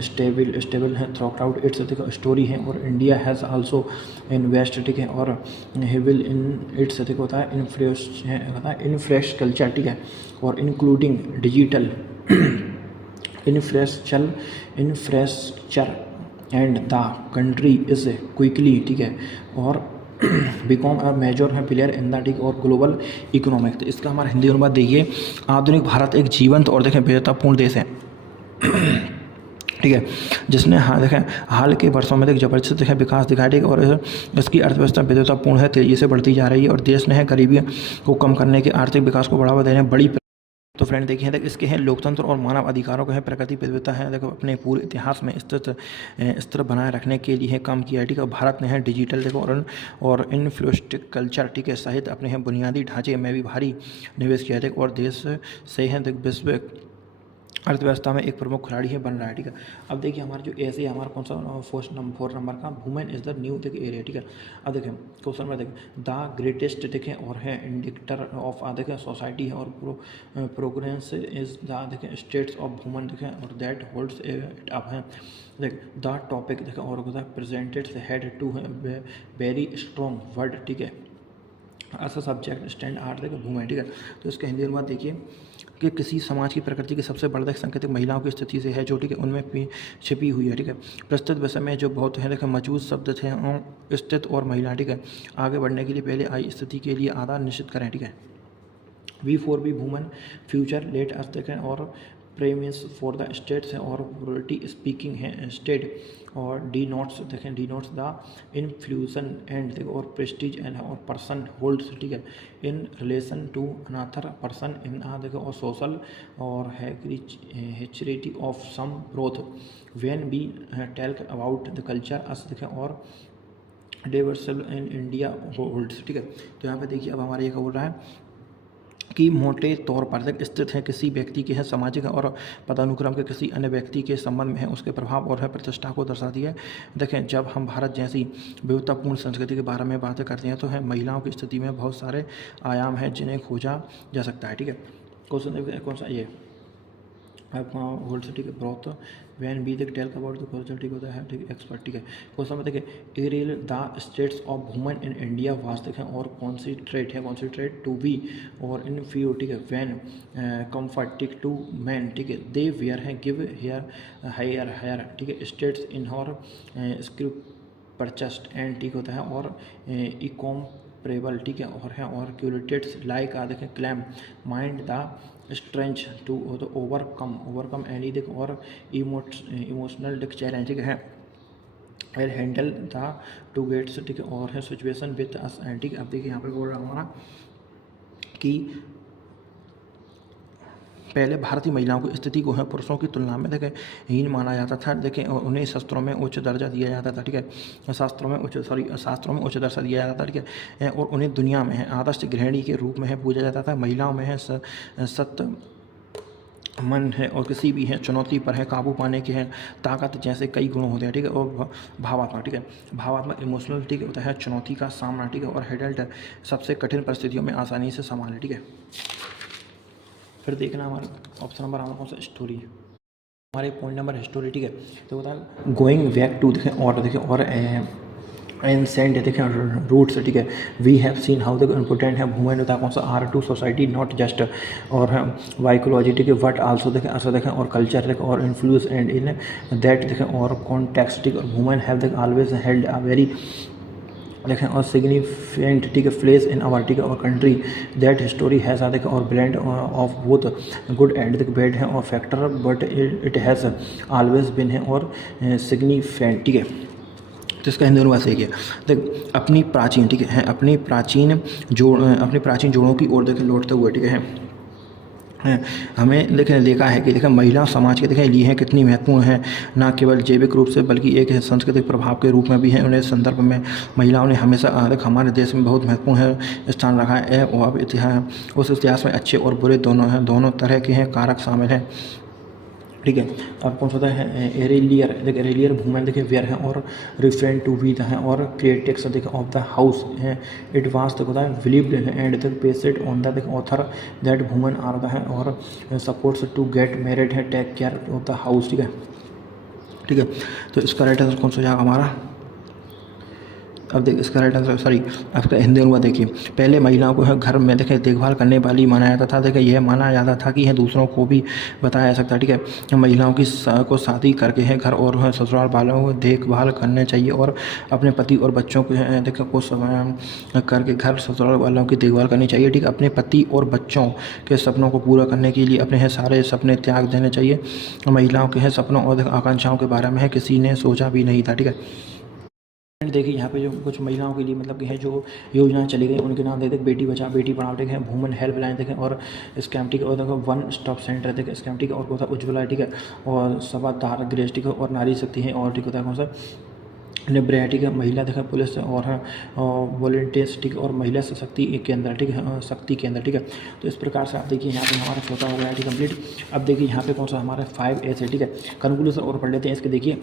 स्टेबल है थ्रू आउट इट्स स्टोरी है और इंडिया हैज़ आल्सो इन्वेस्ट ठीक है और विल इन इट्स ठीक होता है इंफ्रास्ट्रक्चर ठीक है और including digital infrastructure and the country is quickly ठीक है और बिकॉम अ मेजर है प्लेयर इन द ठीक और ग्लोबल इकोनॉमिक। तो इसका हमारा हिंदी अनुवाद देखिए आधुनिक भारत एक जीवंत और देखें विविधतापूर्ण देश है ठीक है जिसने हाँ देखें हाल के वर्षों में जबरदस्त देखें विकास दिखाया ठीक और इसकी अर्थव्यवस्था विविधतापूर्ण है तेजी से बढ़ती जा रही है और देश ने है गरीबी को कम करने के आर्थिक विकास को बढ़ावा देने बड़ी तो फ्रेंड देखिए तक इसके हैं लोकतंत्र और मानव अधिकारों का है प्रकृति विविधता है देखो अपने पूरे इतिहास में स्थिर बनाए रखने के लिए काम किया है ठीक है। भारत ने है डिजिटल देखो और इन्फ्लुएंस्टिक कल्चर ठीक है सहित अपने हैं बुनियादी ढांचे में भी भारी निवेश किया है और देश से है विश्व अर्थव्यवस्था में एक प्रमुख खिलाड़ी है बन रहा है ठीक है। अब देखिए हमारा जो ऐसे हमारा कौन सा 4 नंबर का वुमेन इज़ द न्यू देखिए एरिया ठीक है। अब देखें क्वेश्चन नंबर देखें द ग्रेटेस्ट देखें और है इंडिकेटर ऑफ देखें सोसाइटी है और प्रोग्रेस इज द देखें स्टेट्स ऑफ वुमेन देखें और दैट होल्ड्स इट अप है देख द टॉपिक देखें और presented head to very strong word ठीक है ऐसा सब्जेक्ट स्टैंड आर्ट देखिए वुमेन ठीक है। तो इसका हिंदी अनुवाद देखिए कि किसी समाज की प्रकृति के सबसे बड़ा संकेतिक महिलाओं की स्थिति से है जो ठीक है उनमें छिपी हुई है ठीक है। प्रस्तुत विषय में जो बहुत है देखिए मौजूद शब्द थे स्थित और महिला ठीक है आगे बढ़ने के लिए पहले आई स्थिति के लिए आधार निश्चित करें ठीक है। V4 woman future let us देखें और प्रेमिस फॉर द स्टेट्स है और प्रोरिटी स्पीकिंग है स्टेट और डी नोट्स देखें denotes the influence and देखो और प्रेस्टीज एंड और पर्सन होल्ड्स ठीक है in relation to another person in देखो और सोशल और history of some growth when be tell about the culture us देखें और डाइवर्सल इन इंडिया होल्ड्स ठीक है। तो यहाँ पे देखिए अब हमारा ये क्या बोल रहा है कि मोटे तौर पर तक स्थित है किसी व्यक्ति के है सामाजिक और पदानुक्रम के किसी अन्य व्यक्ति के संबंध में है उसके प्रभाव और है प्रतिष्ठा को दर्शाती है। देखें जब हम भारत जैसी विविधतापूर्ण संस्कृति के बारे में बातें करते हैं तो है महिलाओं की स्थिति में बहुत सारे आयाम हैं जिन्हें खोजा जा सकता है ठीक है। क्वेश्चन कौन सा ये होल्ड ठीक है broth when be tell about the question ठीक होता है ठीक एक्सपर्ट ठीक है। क्वेश्चन में देखिए earlier the status of women in India was देखें और कॉन्सेंट्रेट टू बी और इन फ्यू ठीक है वैन कम्फर्ट ठीक टू मैन ठीक है दे वेयर है गिव हेयर हायर ठीक है status in hour script purchased and ठीक होता है और इकॉम प्रेबल ठीक है और क्यूरेटेड्स लाइक देखें calm mind the strength to overcome any दिख और इमोशनल दिख चैलेंज ठीक है and handle the to gates ठीक है और है सिचुएशन विद अस ठीक है। अब देखिए यहाँ पे बोल रहा हूँ हमारा कि पहले भारतीय महिलाओं की स्थिति को है पुरुषों की तुलना में देखें हीन माना जाता था देखें और उन्हें शास्त्रों में उच्च दर्जा दिया जाता था ठीक है शास्त्रों में उच्च दर्जा दिया जाता था ठीक है और उन्हें दुनिया में है आदर्श गृहिणी के रूप में है पूजा जाता था। महिलाओं में है सत्य मन है और किसी भी है चुनौती पर है काबू पाने के हैं ताकत जैसे कई गुण होते हैं ठीक है और भावात्मक ठीक है भावात्मक इमोशनल ठीक होता है चुनौती का सामना ठीक है और हेडल्ट सबसे कठिन परिस्थितियों में आसानी से संभाले ठीक है। फिर देखना हमारा ऑप्शन नंबर हमारा कौन सा स्टोरी है हमारे पॉइंट नंबर है स्टोरी ठीक है। तो होता है गोइंग बैक टू देखें और एंसेंट देखें रूट्स ठीक है we have seen how the important है वुमेन होता है कौन सा are to society not just और वाइकोलॉजी ठीक है बट आल्सो देखें असर देखें और कल्चर देखें और इन्फ्लुएंस एंड इन दैट देखें और कॉन्टेक्स्ट ठीक और वुमेन हैव देखें ऑलवेज हेल्ड अ वेरी देखें और सिग्निफिकेंट ठीक है प्लेस इन आवर ठीक है और कंट्री दैट हिस्टोरी हैज़ देखें और blend of both good and देख बैड है और factor but it has always been है और सिग्निफिकेंट ठीक है। तो इसका हिंदी अनुवाद सही किया देख अपनी प्राचीन ठीक है अपनी प्राचीन जोड़ों की ओर देखें लौटते हुए ठीक है हमें देखें देखा है कि देखें महिला समाज के देखें लिए हैं कितनी महत्वपूर्ण है न केवल जैविक रूप से बल्कि एक सांस्कृतिक प्रभाव के रूप में भी है। उन्हें संदर्भ में महिलाओं ने हमेशा देख हमारे देश में बहुत महत्वपूर्ण है स्थान रखा है और अब इतिहास उस इतिहास में अच्छे और बुरे दोनों हैं दोनों तरह के हैं कारक शामिल हैं ठीक है। अब कौन सा होता है एरेलियर देखिए एरेलियर वुमेन देखिए वेयर है और रिफरेन टू बी है और क्रिएटिक्स देखिए ऑफ द हाउस है इट वाज तक होता है बिलीव्ड एंड तक based on the author that women are the है और सपोर्ट्स टू गेट मैरिड है take care of the house ठीक है। तो इसका राइट आंसर कौन सा जाएगा हमारा अब देखिए इसका राइट आंसर सॉरी आपका हिंदी अनुवाद देखिए पहले महिलाओं को घर में देखें देखभाल करने वाली माना जाता था देखिए यह माना जाता था कि यह दूसरों को भी बताया जा सकता है ठीक है। महिलाओं की को शादी करके है घर और ससुराल वालों को देखभाल करने चाहिए और अपने पति और बच्चों को देखें को करके घर ससुराल वालों की देखभाल करनी चाहिए ठीक है। अपने पति और बच्चों के सपनों को पूरा करने के लिए अपने सारे सपने त्याग देने चाहिए। महिलाओं के सपनों और आकांक्षाओं के बारे में किसी ने सोचा भी नहीं था ठीक है। देखिए यहाँ पे जो कुछ महिलाओं के लिए मतलब कि है जो योजना चली गई उनके नाम देखें बेटी बचाओ बेटी पढ़ाओ ठीक है वुमेन हेल्पलाइन देखें और स्कैम ठीक है और देखो वन स्टॉप सेंटर देखें स्कैम ठीक है और होता है उज्ज्वला ठीक है और सभाधार गृह ठीक है और नारी शक्ति है और ठीक होता है कौन सा निब्रह ठीक है महिला देखा पुलिस और वॉलंटियर्स ठीक है और महिला शक्ति केंद्र ठीक है शक्ति केंद्र ठीक है। तो इस प्रकार से आप देखिए यहाँ पे हमारा छोटा हो गया ठीक कंप्लीट। अब देखिए यहाँ पे कौन सा हमारा 5A ठीक है कंक्लूजन और पढ़ लेते हैं इसके देखिए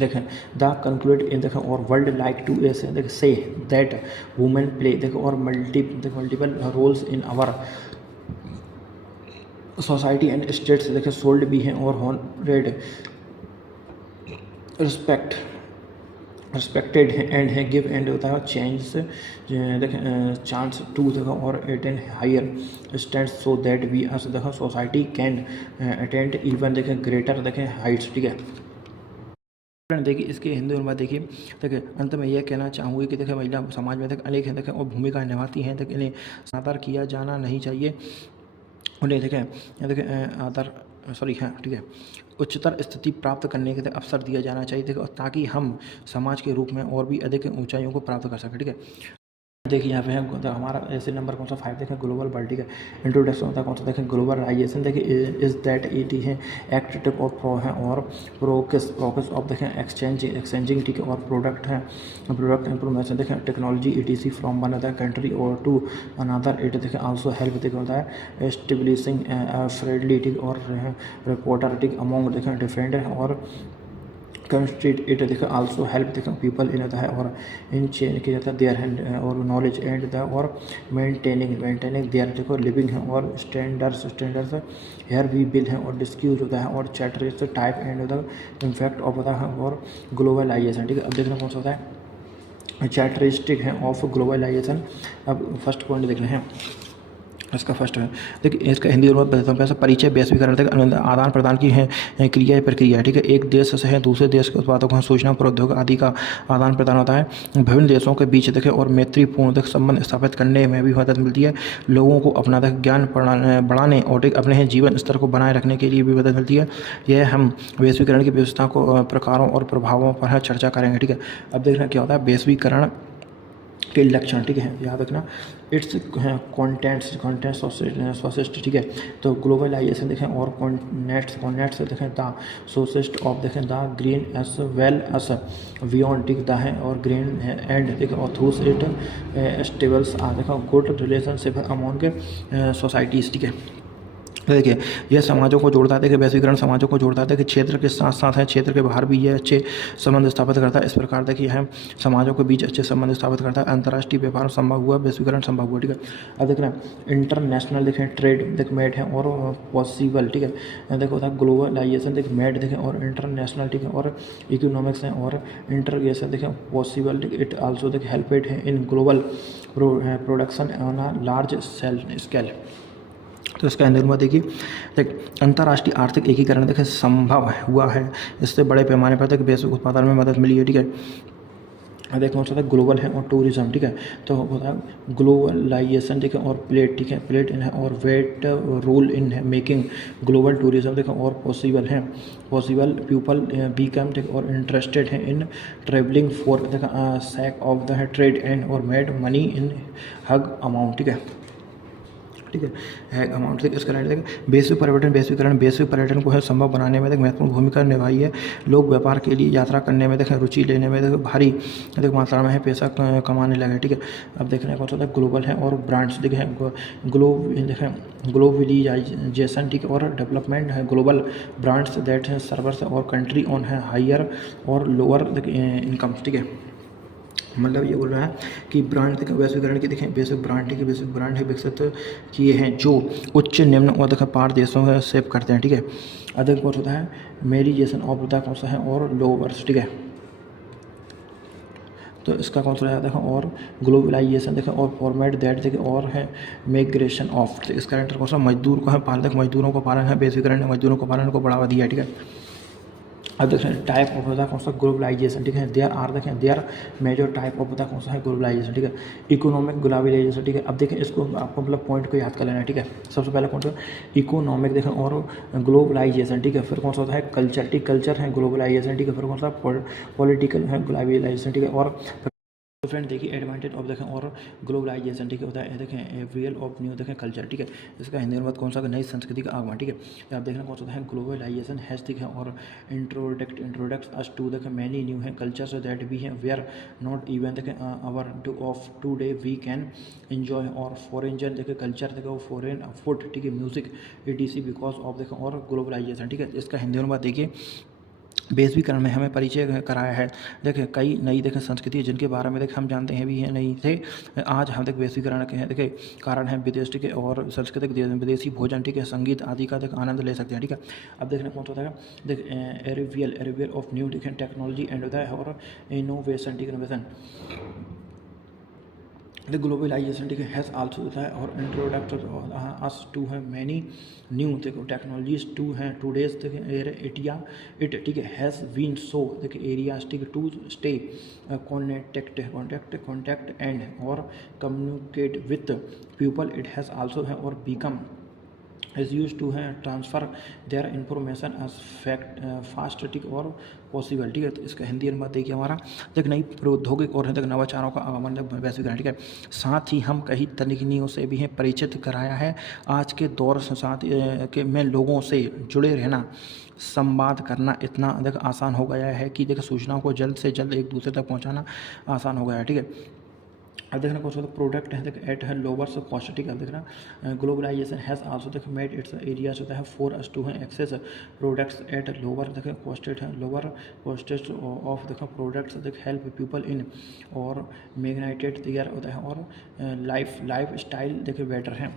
देखें द कंक्लूड इन देखें और वर्ल्ड लाइक टू एस देखें से दैट वुमेन प्ले देखें और multiple roles in our society and status देखें सोल्ड भी हैं और हॉनरेड रिस्पेक्टेड एंड है गिव एंड होता है चेंज देखें चांस टू देखो और attend higher stand so that we us देखो सोसाइटी कैन अटेंड इवन देखें ग्रेटर देखें हाइट्स ठीक है। देखिए इसके हिंदी अनुवाद देखिए अंत में यह कहना चाहूँगी कि देखिए महिला समाज में अनेक हैं देखें और भूमिका निभाती हैं देखिए इन्हें आदर किया जाना नहीं चाहिए उन्हें देखें आदर सॉरी हाँ ठीक है उच्चतर स्थिति प्राप्त करने के अवसर दिया जाना चाहिए देखिए ताकि हम समाज के रूप में और भी अधिक ऊंचाइयों को प्राप्त कर सकें ठीक है। देखिए यहाँ पे है हमारा ऐसे नंबर कौन सा 5 देखें ग्लोबल वर्ल्ड ठीक है। इंट्रोडक्शन होता है कौन सा देखें ग्लोबलाइजेशन देखिए इज दैट इट है एक्ट ऑफ प्रो है और प्रोकेस ऑफ देखें एक्सचेंजिंग ठीक है और प्रोडक्ट इंफॉर्मेशन देखें technology ETC from one other country और टू अनदर इट देखें आल्सो हेल्प देखें होता है एस्टेब्लिशिंग फ्रेंडली ठीक और रिपोर्टर ठीक अमॉन्ग देखें डिफरेंट और कंस्ट्रीट इट देखो आल्सो हेल्प देखो पीपल इन होता है और इन चेंज किया जाता है देयर हैंड और नॉलेज एंड द और मेंटेनिंग देयर देखो लिविंग है और स्टैंडर्ड्स हेयर वी बिल है और डिस्क्यूज होता है और चैटरिस्ट type and the impact of होता है और ग्लोबलाइजेशन ठीक है। अब देखना कौन सा होता है चैटरिस्टिक है ऑफ ग्लोबलाइजेशन। अब फर्स्ट पॉइंट देखना है इसका फर्स्ट है, देखिए इसका हिंदी अनुवाद बताता हूँ। पैसा परिचय वैश्वीकरण तक आदान प्रदान की है क्रिया या प्रक्रिया है, ठीक है। एक देश से है दूसरे देश के उत्पादों को सूचना प्रौद्योगिकी आदि का आदान प्रदान होता है। विभिन्न देशों के बीच देखे और मैत्रीपूर्ण तक संबंध स्थापित करने में भी मदद मिलती है। लोगों को अपना तक ज्ञान बढ़ाने और अपने जीवन स्तर को बनाए रखने के लिए भी मदद मिलती है। यह हम वैश्वीकरण की व्यवस्था को प्रकारों और प्रभावों पर चर्चा करेंगे, ठीक है। अब देखना क्या होता है वैश्वीकरण के लक्षण, ठीक है, याद रखना। इट्स कॉन्टेंट्स सोसिस्ट, ठीक है। तो ग्लोबलाइजेशन देखें और कॉन्टेंट्स देखें द सोसिस्ट ऑफ देखें the green as well S beyond, ठीक द है और ग्रीन एंड देखें और थ्रूस इट स्टेबल्स आ देखें गुड रिलेशनशिप अमॉन्ग सोसाइटीज़, ठीक है। देखिए यह समाजों को जोड़ता है, देखिए वैश्वीकरण समाजों को जोड़ता है, देखिए क्षेत्र के साथ साथ है क्षेत्र के बाहर भी ये अच्छे संबंध स्थापित करता है। इस प्रकार देखिए है समाजों के बीच अच्छे संबंध स्थापित करता है। अंतर्राष्ट्रीय व्यापार संभव हुआ, वैश्वीकरण संभव हुआ, ठीक है। अब देख रहे हैं इंटरनेशनल देखें ट्रेड देख मेड है और पॉसिबल, ठीक है। देखो होता है ग्लोबलाइजेशन देख मेड देखें और इंटरनेशनल, ठीक है, और इकोनॉमिक्स है और इंटरग्रेशन देखें पॉसिबल, इट आल्सो देख हेल्प इट है in global production on a large scale. तो इसका अनुवाद देखिए, अंतर्राष्ट्रीय आर्थिक एकीकरण देखिए संभव हुआ है, इससे बड़े पैमाने पर तक वैश्विक उत्पादन में मदद मिली है, ठीक है। देखो होता है ग्लोबल है और टूरिज्म, ठीक है। तो होता है ग्लोबलाइजेशन देखिए और प्लेट, ठीक है, प्लेट इन है और वेट रोल इन है मेकिंग ग्लोबल टूरिज्म देखो और पॉसिबल पीपल बीकम देखो और इंटरेस्टेड है इन ट्रेवलिंग फॉर देखा sack of the trade and और made money in huge amount, ठीक है, ठीक है अमाउंट। इसका देखिए वैश्विक पर्यटन को है संभव बनाने में महत्वपूर्ण भूमिका निभाई है। लोग व्यापार के लिए यात्रा करने में देखें रुचि लेने में भारी मात्रा में है पैसा कमाने लगे, ठीक है। अब देखने को होता है ग्लोबल है और ब्रांड्स देखें ग्लोबलाइजेशन, ठीक है, और डेवलपमेंट है ग्लोबल ब्रांड्स दैट है सर्वर्स और कंट्री ऑन है हायर और लोअर इनकम, ठीक है। मतलब ये बोल रहा है कि ब्रांड देखें वैश्वीकरण की देखें बेसिक ब्रांड है विकसित किए हैं जो उच्च निम्न और देखें पार देशों से सेव करते हैं, ठीक है। अधिक कौन होता है मेरिजेशन ऑफ द कौन सा है और लोअर्स, ठीक है। तो इसका कौन सा है देखो और ग्लोबलाइजेशन देखें और फॉर्मेट दैट देखें और है माइग्रेशन ऑफ, इसका एंटर कौन सा मजदूर को है पालन, मजदूरों को पालन है वैश्वीकरण ने मजदूरों को पालन को बढ़ावा दिया है, ठीक है। अब देखें टाइप ऑफ होता है कौन सा ग्लोबलाइजेशन, ठीक है। देयर मेजर टाइप ऑफ होता है कौन सा है ग्लोबलाइजेशन, ठीक है। इकोनॉमिक ग्लोबलाइजेशन, ठीक है। अब देखें इसको आपको मतलब पॉइंट को याद कर लेना है, ठीक है। सबसे पहले कौन सा इकोनॉमिक देखें और ग्लोबलाइजेशन, ठीक है। फिर कौन सा होता है कल्चर, ठीक कल्चर है ग्लोबलाइजेशन, ठीक है। फिर कौन सा पॉलिटिकल है ग्लोबलाइजेशन, ठीक है। और तो फ्रेंड देखिए एडवांटेज ऑफ देखें और ग्लोबलाइजेशन, ठीक है, होता है देखें रियल ऑफ न्यू देखें कल्चर, ठीक है। इसका हिंदी अनुवाद कौन सा नई संस्कृति का आगमन, ठीक है। तो आप देखना कौन सा होता है ग्लोबलाइजेशन हैज ठीक है और इंट्रोडक्ट्स अस टू देखें मैनी न्यू है कल्चर्स दैट वी हैं वी आर नॉट इवन देखें our to of today we can enjoy और फॉरेन देखें कल्चर देखें फॉरेन फूड, ठीक है, म्यूजिक ETC बिकॉज ऑफ देखें और ग्लोबलाइजेशन, ठीक है। इसका हिंदी अनुवाद देखिए वैश्वीकरण में हमें परिचय कराया है। देखिए कई नई देखें संस्कृति जिनके बारे में देखें हम जानते हैं भी हैं नहीं थे, आज हम देख वैश्वीकरण के हैं देखे कारण है विदेश, ठीक है, और सांस्कृतिक विदेशी भोजन, ठीक है, संगीत आदि का देख आनंद ले सकते हैं, ठीक है। अब देखने कौन सा होता है देख एरिवियल ऑफ न्यू देखें टेक्नोलॉजी एंड होता है और इनोवेशन, ठीक है, इनोवेशन द ग्लोबलाइजेशन, ठीक है, हैज़ आल्सो होता है और इंट्रोडक्ट अस टू है मैनी न्यू देखो टेक्नोलॉजीज टू हैं टूडेज एरिया इट, ठीक है, हैज़ बीन सो देखिए एरियाज, ठीक है, टू स्टे कॉन्टैक्ट एंड और communicate with people it has also है और बिकम इज़ यूज टू है transfer their information as fast, ठीक और पॉसिबल, ठीक है। तो इसका हिंदी अनुवाद देखिए हमारा देख नई प्रौद्योगिक और तक नवाचारों का आगमन वैश्वीकरण, ठीक है। साथ ही हम कई तकनीकों से भी हैं परिचित कराया है। आज के दौर से साथ के में लोगों से जुड़े रहना संवाद करना इतना देख आसान हो गया है कि देख सूचनाओं को जल्द से जल्द एक दूसरे तक पहुँचाना आसान हो गया है, ठीक है। अब देखना कौन सा प्रोडक्ट है देख एट है लोअर कॉस्ट, ठीक है। अब देखना ग्लोबलाइजेशन हैज़ आल्सो देख मेड इट्स एरियाज होता है फॉर अस टू है एक्सेस प्रोडक्ट्स एट लोअर देखें कॉस्टेड है लोअर कॉस्टेज ऑफ देखो प्रोडक्ट्स देख हेल्प पीपल इन और मैग्नाइटेड देयर होता है और लाइफ स्टाइल देखे बेटर है।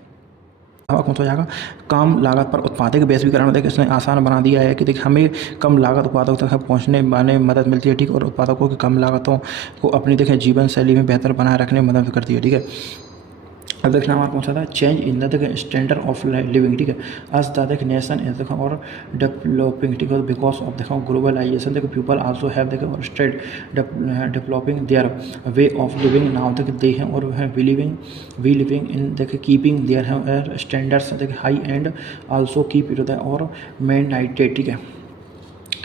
कौन सा जाएगा कम लागत पर उत्पादक वैश्वीकरण देख इसने आसान बना दिया है कि देख हमें कम लागत उत्पादकों तक पहुंचने में मदद मिलती है, ठीक, और उत्पादकों की कम लागतों को अपनी देखें जीवन शैली में बेहतर बनाए रखने में मदद करती है, ठीक है। अब देखना हमारा कौन सा था, चेंज इन द देखो स्टैंडर्ड ऑफ लिविंग, ठीक है, अस द देखो नेशन इज देखो और डेवलपिंग, ठीक है, बिकॉज ऑफ देखो ग्लोबलाइजेशन, देखो पीपल आल्सो हैव देखो और state developing their way of living now देखो दे हैं और वी लिविंग इन देखो कीपिंग देयर स्टैंडर्ड्स देखो high and also keep it और मेंटेन, ठीक है।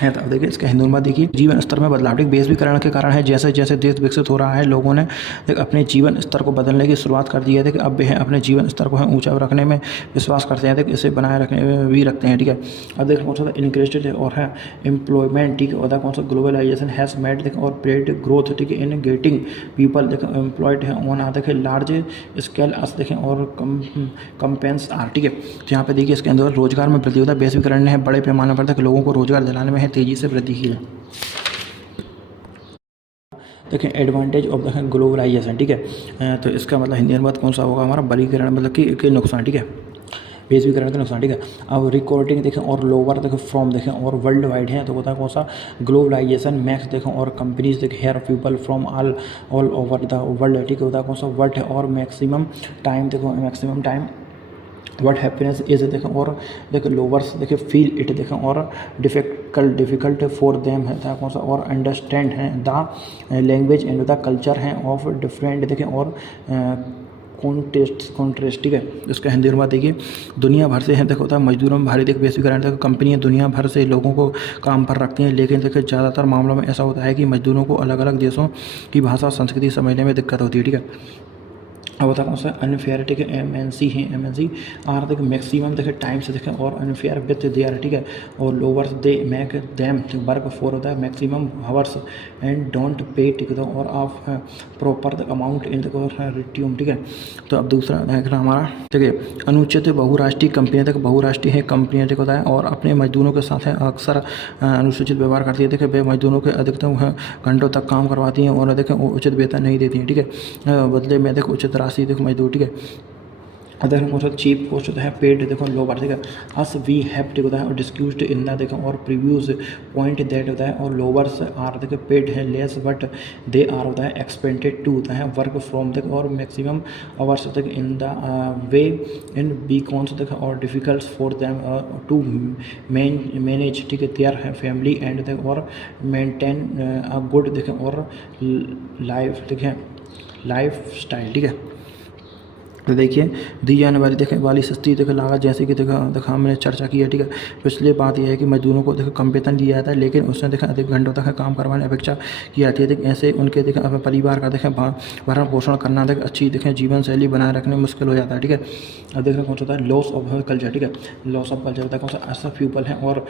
तो अब देखिए इसका हिंदू में देखिए जीवन स्तर में बदलाव, ठीक, वैश्वीकरण के कारण है जैसे जैसे देश विकसित हो रहा है लोगों ने अपने जीवन स्तर को बदलने की शुरुआत कर दी है। देखिए अब वे अपने जीवन स्तर को है ऊंचा रखने में विश्वास करते हैं, देखिए इसे बनाए रखने में भी रखते हैं, ठीक है। अब देखिए कौन सा इंक्रीज्ड और है एम्प्लॉयमेंट, ठीक है, और कौन सा ग्लोबलाइजेशन हैज़ मेड देखिए और ब्रेड ग्रोथ, ठीक है, इन गेटिंग पीपल देखो एम्प्लॉयड है ऑन आ देखिए लार्ज स्केल अस देखें और कंपेंस आर, ठीक है। तो यहाँ पे देखिए इसके अंदर रोजगार में वृद्धि होता है, वैश्वीकरण ने बड़े पैमाने पर तक लोगों को रोजगार दिलाने में तेजी से वृद्धि की है। देखें एडवांटेज ऑफ देखें ग्लोबलाइजेशन, ठीक है, तो इसका मतलब हिंदी अनुवाद कौन सा होगा हमारा, बलीकरण मतलब कि नुकसान, ठीक है, वैश्वीकरण के नुकसान, ठीक है। अब रिकॉर्डिंग देखें और लोअर देखें फ्रॉम देखें और वर्ल्ड वाइड है, तो होता है कौन सा, ग्लोबलाइजेशन मैक्स देखें और कंपनीज देखें hire people from all over the world, ठीक है, होता है कौन सा वर्ल्ड है, और मैक्सिमम टाइम देखो maximum time what happiness is देखें और देखो लोअर्स देखें फील इट देखें और डिफ़िकल्ट फॉर देम है कौन सा, और अंडरस्टैंड है the language and the culture हैं ऑफ डिफरेंट देखें और कॉन्ट्रेस्ट, ठीक है। इसका हिंदी अनुवाद देखिए दुनिया भर से है देखो होता है मजदूरों में भारी देखो वैश्वीकरण देखो कंपनियां दुनिया भर से लोगों को काम पर रखती हैं, लेकिन देखिए ज़्यादातर मामलों में ऐसा होता है कि मजदूरों को अलग अलग देशों की भाषा संस्कृति समझने में दिक्कत होती है, ठीक है। अब बता कौन सा अनफेयर, ठीक है, एमएनसी है, एमएनसी आर देखो मैक्सिमम देखे टाइम से देखें और अनफेयर विथ देयर, ठीक है, और lowers they make them work for होता है maximum hours and don't pay, ठीक है, और of proper the amount in देखो रिट्यूम, ठीक है। तो अब दूसरा देखना हमारा, ठीक है, अनुचित बहुराष्ट्रीय कंपनियां देखो बहुराष्ट्रीय है कंपनियां देखो होता है और अपने मजदूरों के साथ है अक्सर अनुसूचित व्यवहार करती है, देखिए वे मजदूरों के अधिकतम घंटों तक काम करवाती हैं और देखें उचित वेतन नहीं देती हैं, ठीक है, बदले में देखो उचित राशि देखो मजदूर, ठीक है। अदर कौन सा चीप कॉस्ट होता है पेड देखो लोअर, ठीक है, अस वी हैव ठीक होता है और डिस्क्यूज्ड इन द देखो और प्रीव्यूज पॉइंट दैट होता है और लोअर्स आर देखो पेड है लेस बट दे आर होता है एक्सपेंडेड टू होता है वर्क फ्रॉम देखो और मैक्सिमम आवर्स तक in the way in B कौन सा देखो और difficult for them to manage, ठीक है, देयर है फैमिली एंड देखो और मेंटेन अ गुड देखो और लाइफ, ठीक है, लाइफ स्टाइल, ठीक है। तो देखिए दी जाने वाली देखें वाली सस्ती देखो लागत जैसे कि देखा हमने चर्चा की है, ठीक है। पिछले बात यह है कि मजदूरों को देखो कम वेतन दिया जाता है लेकिन उसने देखा अधिक घंटों तक काम करवाने अपेक्षा की जाती है, देखिए ऐसे उनके देखें अपने परिवार का देखें भरण पोषण करना देखें अच्छी देखें जीवन शैली बनाए रखने में मुश्किल हो जाता है, ठीक है। अब देखना कौन सा होता है लॉस ऑफ कल्चर, ठीक है, लॉस ऑफ कल्चर होता है कौन सा, ऐसा पीपल है और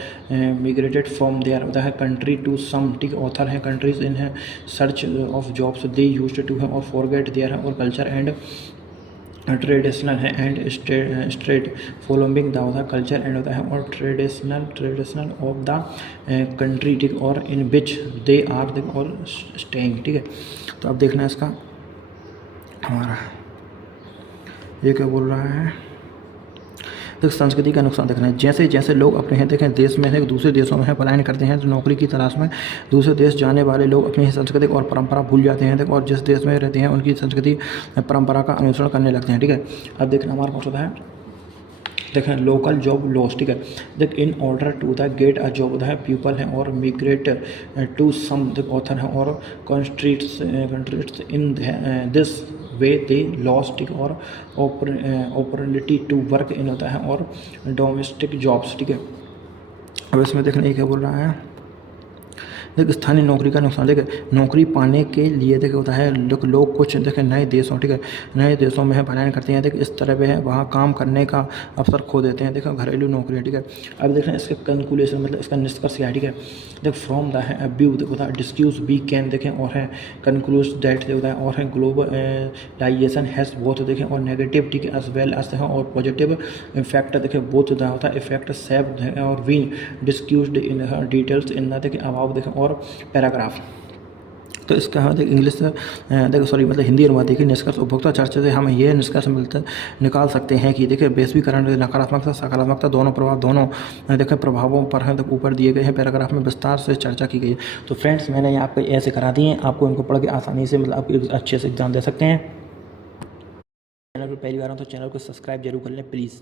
मिग्रेटेड फ्रॉम देयर होता है कंट्री टू सम, ठीक है, ऑथर है कंट्रीज इन है search of jobs they used to है और फॉरगेट देयर है और कल्चर एंड ट्रेडिशनल है एंड स्ट्रेट फॉलोइंग द होता है कल्चर एंड होता है और ट्रेडिशनल ऑफ द कंट्री, ठीक, और इन विच दे आर द और स्टेइंग, ठीक है। तो अब देखना है इसका हमारा ये क्या बोल रहा है, तो संस्कृति का नुकसान देखना है जैसे जैसे लोग अपने हैं देखें देश में है दूसरे देशों में है पलायन करते हैं तो नौकरी की तलाश में दूसरे देश जाने वाले लोग अपनी संस्कृति और परंपरा भूल जाते हैं और जिस देश में रहते हैं उनकी संस्कृति परंपरा का अनुसरण करने लगते हैं, ठीक है। अब देखना हमारा कौन सा है देखें लोकल जॉब लॉस, ठीक है, देख in order to the get a job है पीपल हैं और मिग्रेट टू सम देख ऑथर हैं और countries in this way they loss, ठीक, और अपॉर्चुनिटी टू वर्क इन होता है और डोमेस्टिक जॉब्स, ठीक है। अब इसमें देखने क्या बोल रहा है, देख स्थानीय नौकरी का नुकसान, देखे नौकरी पाने के लिए देखे होता है लोग कुछ देखे नए देशों, ठीक है, नए देशों में है पलायन करते हैं, देखे इस तरह वे है वहाँ काम करने का अवसर खो देते हैं, देखो घरेलू नौकरी, ठीक है। अब देख रहे हैं इसके कंक्लूजन मतलब इसका निष्कर्ष क्या है, ठीक है, देख फ्रॉम द है व्यू होता है डिस्क्यूज वी कैन देखें और है कंक्लूज दैट होता है और है ग्लोबलाइजेशन हैज़ बोथ देखें और नेगेटिव, ठीक है, एज वेल एज और पॉजिटिव इफेक्ट देखें बोथ द होता है इफेक्ट सेव और वीन discuss in details in the देखें अभाव देखें और पैराग्राफ। तो इसका हम देखिए इंग्लिश देखो सॉरी मतलब हिंदी अनुवाद देखिए निष्कर्ष उपभोक्ता चर्चा से हम ये निष्कर्ष निकाल सकते हैं कि देखिए वैश्वीकरण नकारात्मकता सकारात्मकता दोनों प्रभाव दोनों देखिए प्रभावों पर है ऊपर दिए गए हैं पैराग्राफ में विस्तार से चर्चा की गई है। तो फ्रेंड्स मैंने यहाँ पे ऐसे करा दिए हैं आपको इनको पढ़ के आसानी से मतलब आप अच्छे से एग्जाम दे सकते हैं। चैनल पर पहली बार हो तो चैनल को सब्सक्राइब जरूर कर लें प्लीज़।